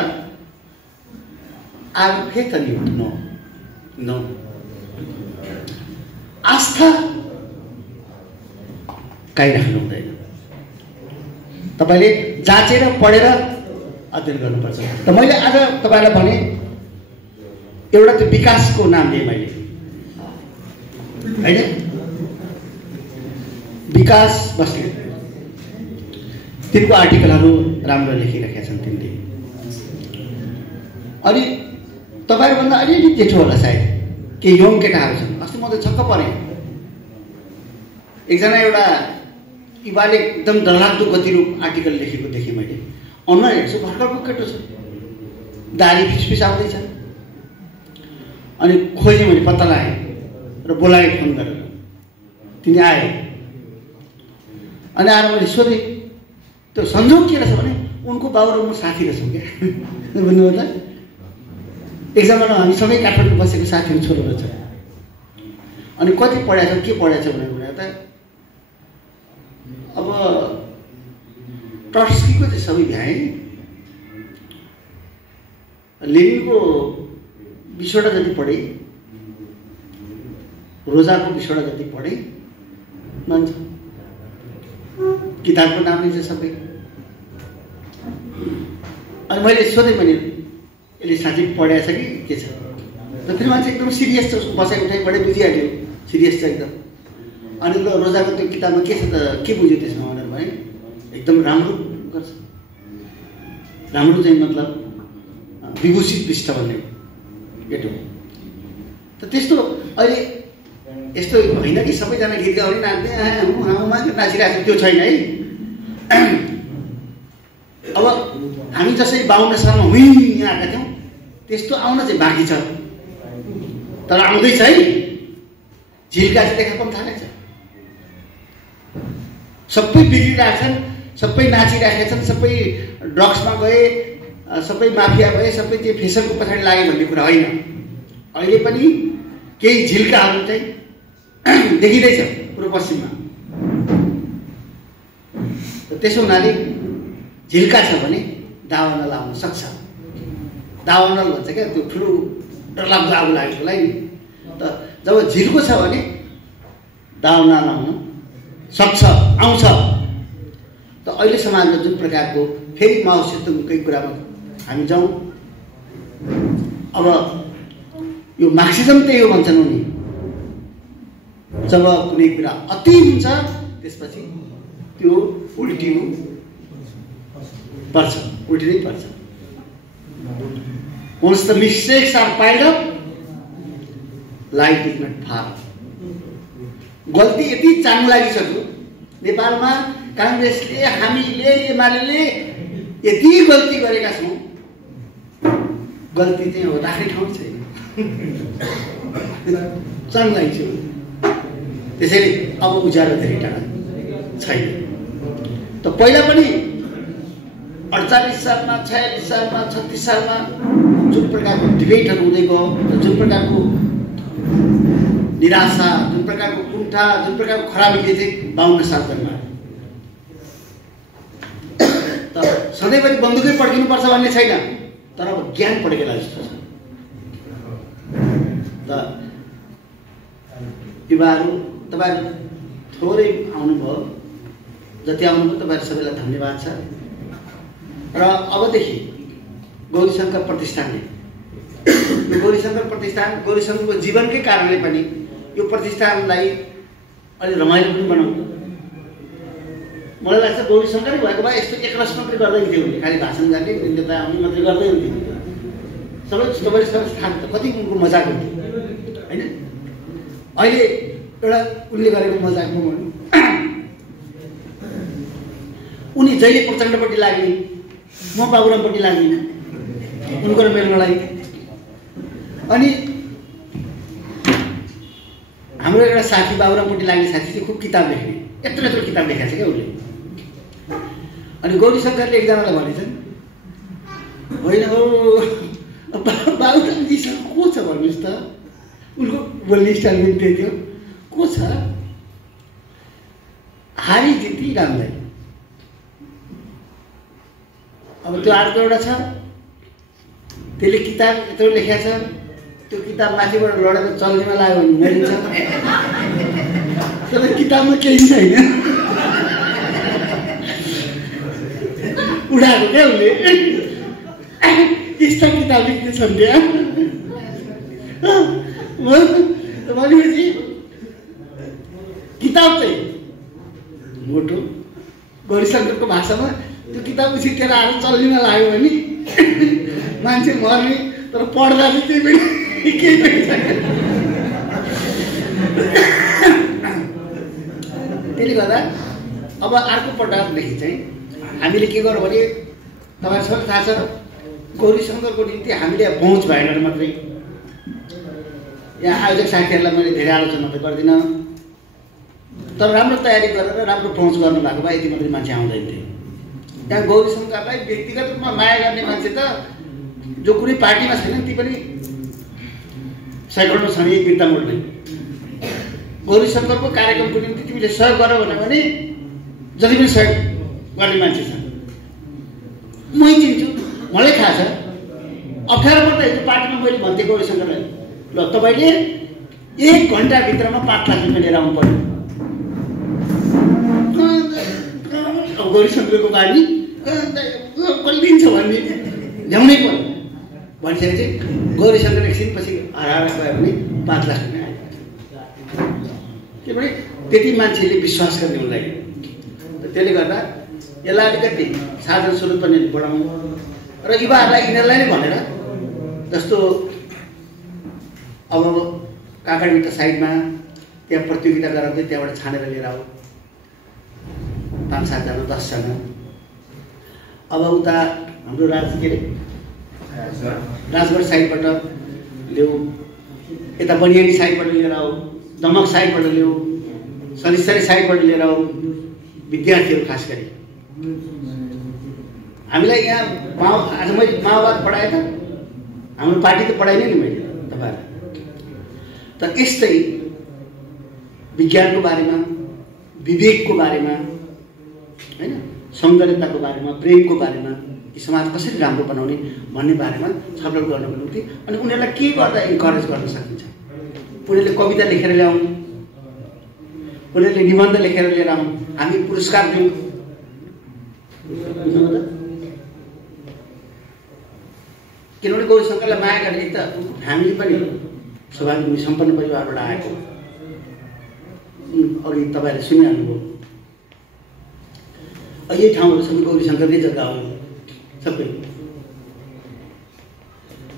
I have faith on you. No no, आस्था काहीँ राख्नु हुँदैन। तपाईँले जाँचेर पढेर अध्ययन गर्नुपर्छ। त मैले आज तपाईँलाई भने एउटा त्यो विकासको नाम दिएँ मैले, होइन? विकास बस्नेत, तिनको आर्टिकलहरू राम्रो लेखिरहेका छन् तिनले। अनि तपाईँहरूभन्दा अलिअलि जेठो होला सायद, के यङ केटाहरू छन्। अस्ति म त छक्क परेँ, एकजना एउटा युवाले एकदम डरलाग्दो गतिरूप आर्टिकल लेखेको देखेँ मैले। अनुहार हेर्छु, भर्खरको केटो छ, दारी फिसफिस आउँदैछ। अनि खोजेँ, मैले पत्ता लगाएँ र बोलाएँ फोन गरेर। तिनी आए, अनि आएर मैले सोधेँ, त्यो संजोग के रहेछ भने उनको बाउ र म साथी रहेछौँ क्या। बुझ्नुभयो त? एक जमाना हामी सँगै काठमाडौँ बसेको साथीहरू छोरो रहेछ। अनि कति पढाएको छ, के पढाएको छ भनेर कुरा त अब ट्रस्कीको चाहिँ सबै भ्याएँ, लेनिनको 20वटा जति पढेँ, रोजाको 20वटा जति पढेँ, मान्छ किताबको नाम नै छ सबै। अनि मैले सोधेँ, मैले यसले साँच्चै पढाएको छ कि के छ? र फेरि मान्छे एकदम सिरियस छ, उसको बसाइ उठाइ पढाइ बुझिहाल्यो, सिरियस छ एकदम। अनि ल रोजाको त्यो किताबमा के छ त, के बुझ्यो त्यसमा भनेर भने एकदम राम्रो गर्छ। राम्रो चाहिँ मतलब विभूषित पृष्ठ भन्ने केटो। त त्यस्तो अहिले यस्तो होइन कि सबैजना गीत गाउने नाच्ने हाँमा नाचिरहेको त्यो छैन है। अब हामी जसरी 52 सालमा हुँ आएका थियौँ, त्यस्तो आउन चाहिँ बाँकी छ, तर आउँदैछ है। झिल्का चाहिँ देखा पनि थालेको छ, सबै बिग्रिरहेका छन्, सबै नाचिरहेका छन्, सबै ड्रग्समा गए, सबै माफिया भए, सबै त्यो फेसनको पछाडि लाग्यो भन्ने कुरा होइन। अहिले पनि केही झिल्काहरू चाहिँ देखिँदैछ पूर्व पश्चिममा। त्यसो हुनाले झिल्का छ भने दावानल आउन सक्छ। दावानल भन्छ क्या त्यो ठुलो डरलाग्दो आगो लागेकोलाई नि। त जब झिल्को छ भने दावानल आउन सक्छ, आउँछ। त अहिले समाजमा जुन प्रकारको फेरि माओवादीकै कुरामा हामी जाउँ, अब यो मार्क्सिजम त्यही हो भन्छन् उनी। जब कुनै कुरा अति हुन्छ त्यसपछि त्यो उल्टिनु पर्छ, उल्टिनै पर्छ। Once the mistakes are piled up, light is not far. गल्ती यति चाल्नु लागिसक्यो नेपालमा, काङ्ग्रेसले, हामीले, एमाले यति गल्ती गरेका छौँ, गल्ती चाहिँ हो राख्ने ठाउँ छैन, चाल्नु लागिसक्यो। त्यसैले अब उज्यालो धेरै टाढा छैन। त पहिला पनि 48 सालमा, 46 सालमा, 36 सालमा जुन प्रकारको डिबेटहरू हुँदै गयो, जुन प्रकारको निराशा, जुन प्रकारको कुण्ठा, जुन प्रकारको खराबीले चाहिँ 52 साल जन्मा। त सधैँभरि बन्दुकै पड्किनुपर्छ भन्ने छैन, तर अब ज्ञान पड्केला जस्तो छ। त युवाहरू तपाईँहरू थोरै आउनुभयो, जति आउनुभयो तपाईँहरू सबैलाई धन्यवाद छ। र अबदेखि गौरीशङ्कर प्रतिष्ठानले, यो गौरीशङ्कर प्रतिष्ठान, गौरीशङ्करको जीवनकै कारणले पनि यो प्रतिष्ठानलाई अलि रमाइलो पनि बनाउनु। मलाई लाग्छ गौरीशङ्करै भएको भए यस्तो एकरस मात्रै गर्दै हुन्थ्यो, खालि भाषण गर्ने, नेता आउने मात्रै गर्दै हुन्थ्यो। सबै तपाईँले सबै थाहा त कति उनको मजाक हुन्थ्यो होइन। अहिले एउटा उनले गरेको मजाकमा भन्नु, उनी जहिले प्रचण्डपट्टि लाग्ने, म बाबुरामपट्टि लाग्दिनँ, उनको र मेरो लागि। अनि हाम्रो एउटा साथी बाबुरामपट्टि लाग्ने साथी चाहिँ खुब किताब लेख्ने, यत्रो किताब लेखेको छ क्या उसले। अनि गौरीशङ्करले एकजनालाई भनेछन्, होइन हो बाबुरामजीसँग को छ भन्नुहोस् त। उनको बोल्ने स्टाइल पनि त्यही थियो, को छ? हारी जिती रामलाई। अब त्यो अर्को एउटा छ, त्यसले किताब यत्रो लेखेको छ, त्यो किताब माथिबाट लडेर चल्नेमा लाग्यो भने मरिन्छ। तर किताबमा केही छैन, उडाएको क्या उसले। यस्ता किताब लेख्दैछन् त्यहाँ। भनेपछि किताब चाहिँ मोटो, गौरीशङ्करको भाषामा त्यो किताब सिकेर आएर चल्नेमा लाग्यो भने मान्छे मर्ने, तर पढ्दा चाहिँ केही पनि छैन। त्यसले गर्दा अब अर्को पटकदेखि चाहिँ हामीले के गर्यो भने, तपाईँहरू सबैलाई थाहा छ, गौरीशङ्करको निम्ति हामीले पहुँच भएन मात्रै। यहाँ आयोजक साथीहरूलाई मैले धेरै आलोचना त गर्दिनँ, तर राम्रो तयारी गरेर राम्रो पहुँच गर्नु भएको भए यति मात्रै मान्छे आउँदैन थियो। त्यहाँ गौरीशङ्करलाई व्यक्तिगत रूपमा माया गर्ने मान्छे त जो कुनै पार्टीमा छैनन् ती पनि सैकौँडौँ छन्, एक बिर्ता मोड्ने। गौरीशङ्करको कार्यक्रमको निम्ति तिमीले सहयोग गर भने जति पनि सहयोग गर्ने मान्छे छन्। मै चिन्छु, मलाई थाहा छ। अप्ठ्यारो पर्दा हिजो पार्टीमा मैले भन्थेँ गौरीशङ्करलाई, ल तपाईँले 1 घन्टाभित्रमा 5 लाख रुपियाँ लिएर आउनु पर्यो। अब गौरीशङ्करको बानी कसले दिन्छ भन्ने ल्याउनै पर्यो भनिसकेपछि गौरीशङ्कर एकछिनपछि हराएर गयो भने 5 लाख रुपियाँ आयो। किनभने त्यति मान्छेले विश्वास गर्ने उसलाई। त्यसले गर्दा यसलाई अलिकति साधन स्वरूप पनि बढाउनु र युवाहरूलाई यिनीहरूलाई नै भनेर, जस्तो अब काकाडभित्र साइडमा त्यहाँ प्रतियोगिता गराउँदै त्यहाँबाट छानेर लिएर आऊ 5-7 जना 10 जना। अब उता हाम्रो के अरे राजगढ साइडबाट ल्याऊ, यता बनियानी साइडबाट लिएर आऊ, दमक साइडबाट ल्याऊ, सलिसरी साइडबाट लिएर आऊ। विद्यार्थीहरू खास गरी हामीलाई यहाँ आज मैले माओवाद पढाएँ त, हाम्रो पार्टी त पढाइनँ नि मैले तपाईँहरूलाई। तर यस्तै विज्ञानको बारेमा, विवेकको बारेमा, होइन, सौन्दर्यताको बारेमा, प्रेमको बारेमा, यी समाज कसरी राम्रो बनाउने भन्ने बारेमा छलफल गर्नको निम्ति अनि उनीहरूलाई के गर्दा इन्करेज गर्न सकिन्छ। उनीहरूले कविता लेखेर ल्याउनु, उनीहरूले निबन्ध लेखेर लिएर आउनु, हामी पुरस्कार दिउँ। किनभने गौरीशङ्करलाई माया गर्ने एक त हामीले पनि स्वाभाविक सम्पन्न परिवारबाट आएको, अघि तपाईँहरूले सुनिहाल्नुभयो। यही ठाउँहरू सबै गौरीशङ्करकै जग्गा हो सबै।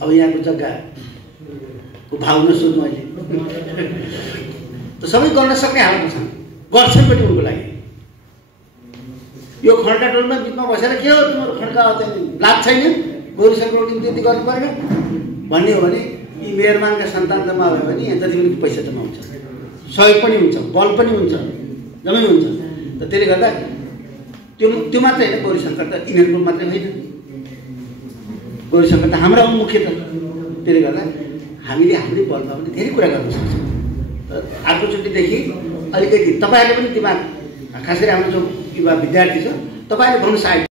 अब यहाँको जग्गाको भाव नसोध्नु अहिले त सबै गर्न सक्ने हालतमा छन्, गर्छन् पनि उनको लागि। यो खड्का टोलमा बिचमा बसेर के हो तिम्रो खड्का लाभ छैन, गौरीशङ्करको निम्ति त्यति गर्नु परेन भन्ने हो भने यी मेयरमानका सन्तान जम्मा भयो भने यहाँ जति पनि पैसा जम्मा हुन्छ, सहयोग पनि हुन्छ, बल पनि हुन्छ, जम्मै हुन्छ। त त्यसले गर्दा त्यो मात्रै होइन, गौरीशङ्कर त यिनीहरूको मात्रै होइन, गौरीशङ्कर त हाम्रा हुन् मुख्य त। त्यसले गर्दा हामीले हाम्रै बलमा पनि धेरै कुरा गर्न सक्छौँ। अर्कोचोटिदेखि अलिकति तपाईँहरूले पनि दिमाग, खास गरी हाम्रो जो युवा विद्यार्थी छ, तपाईँहरूले भन्नुहोस्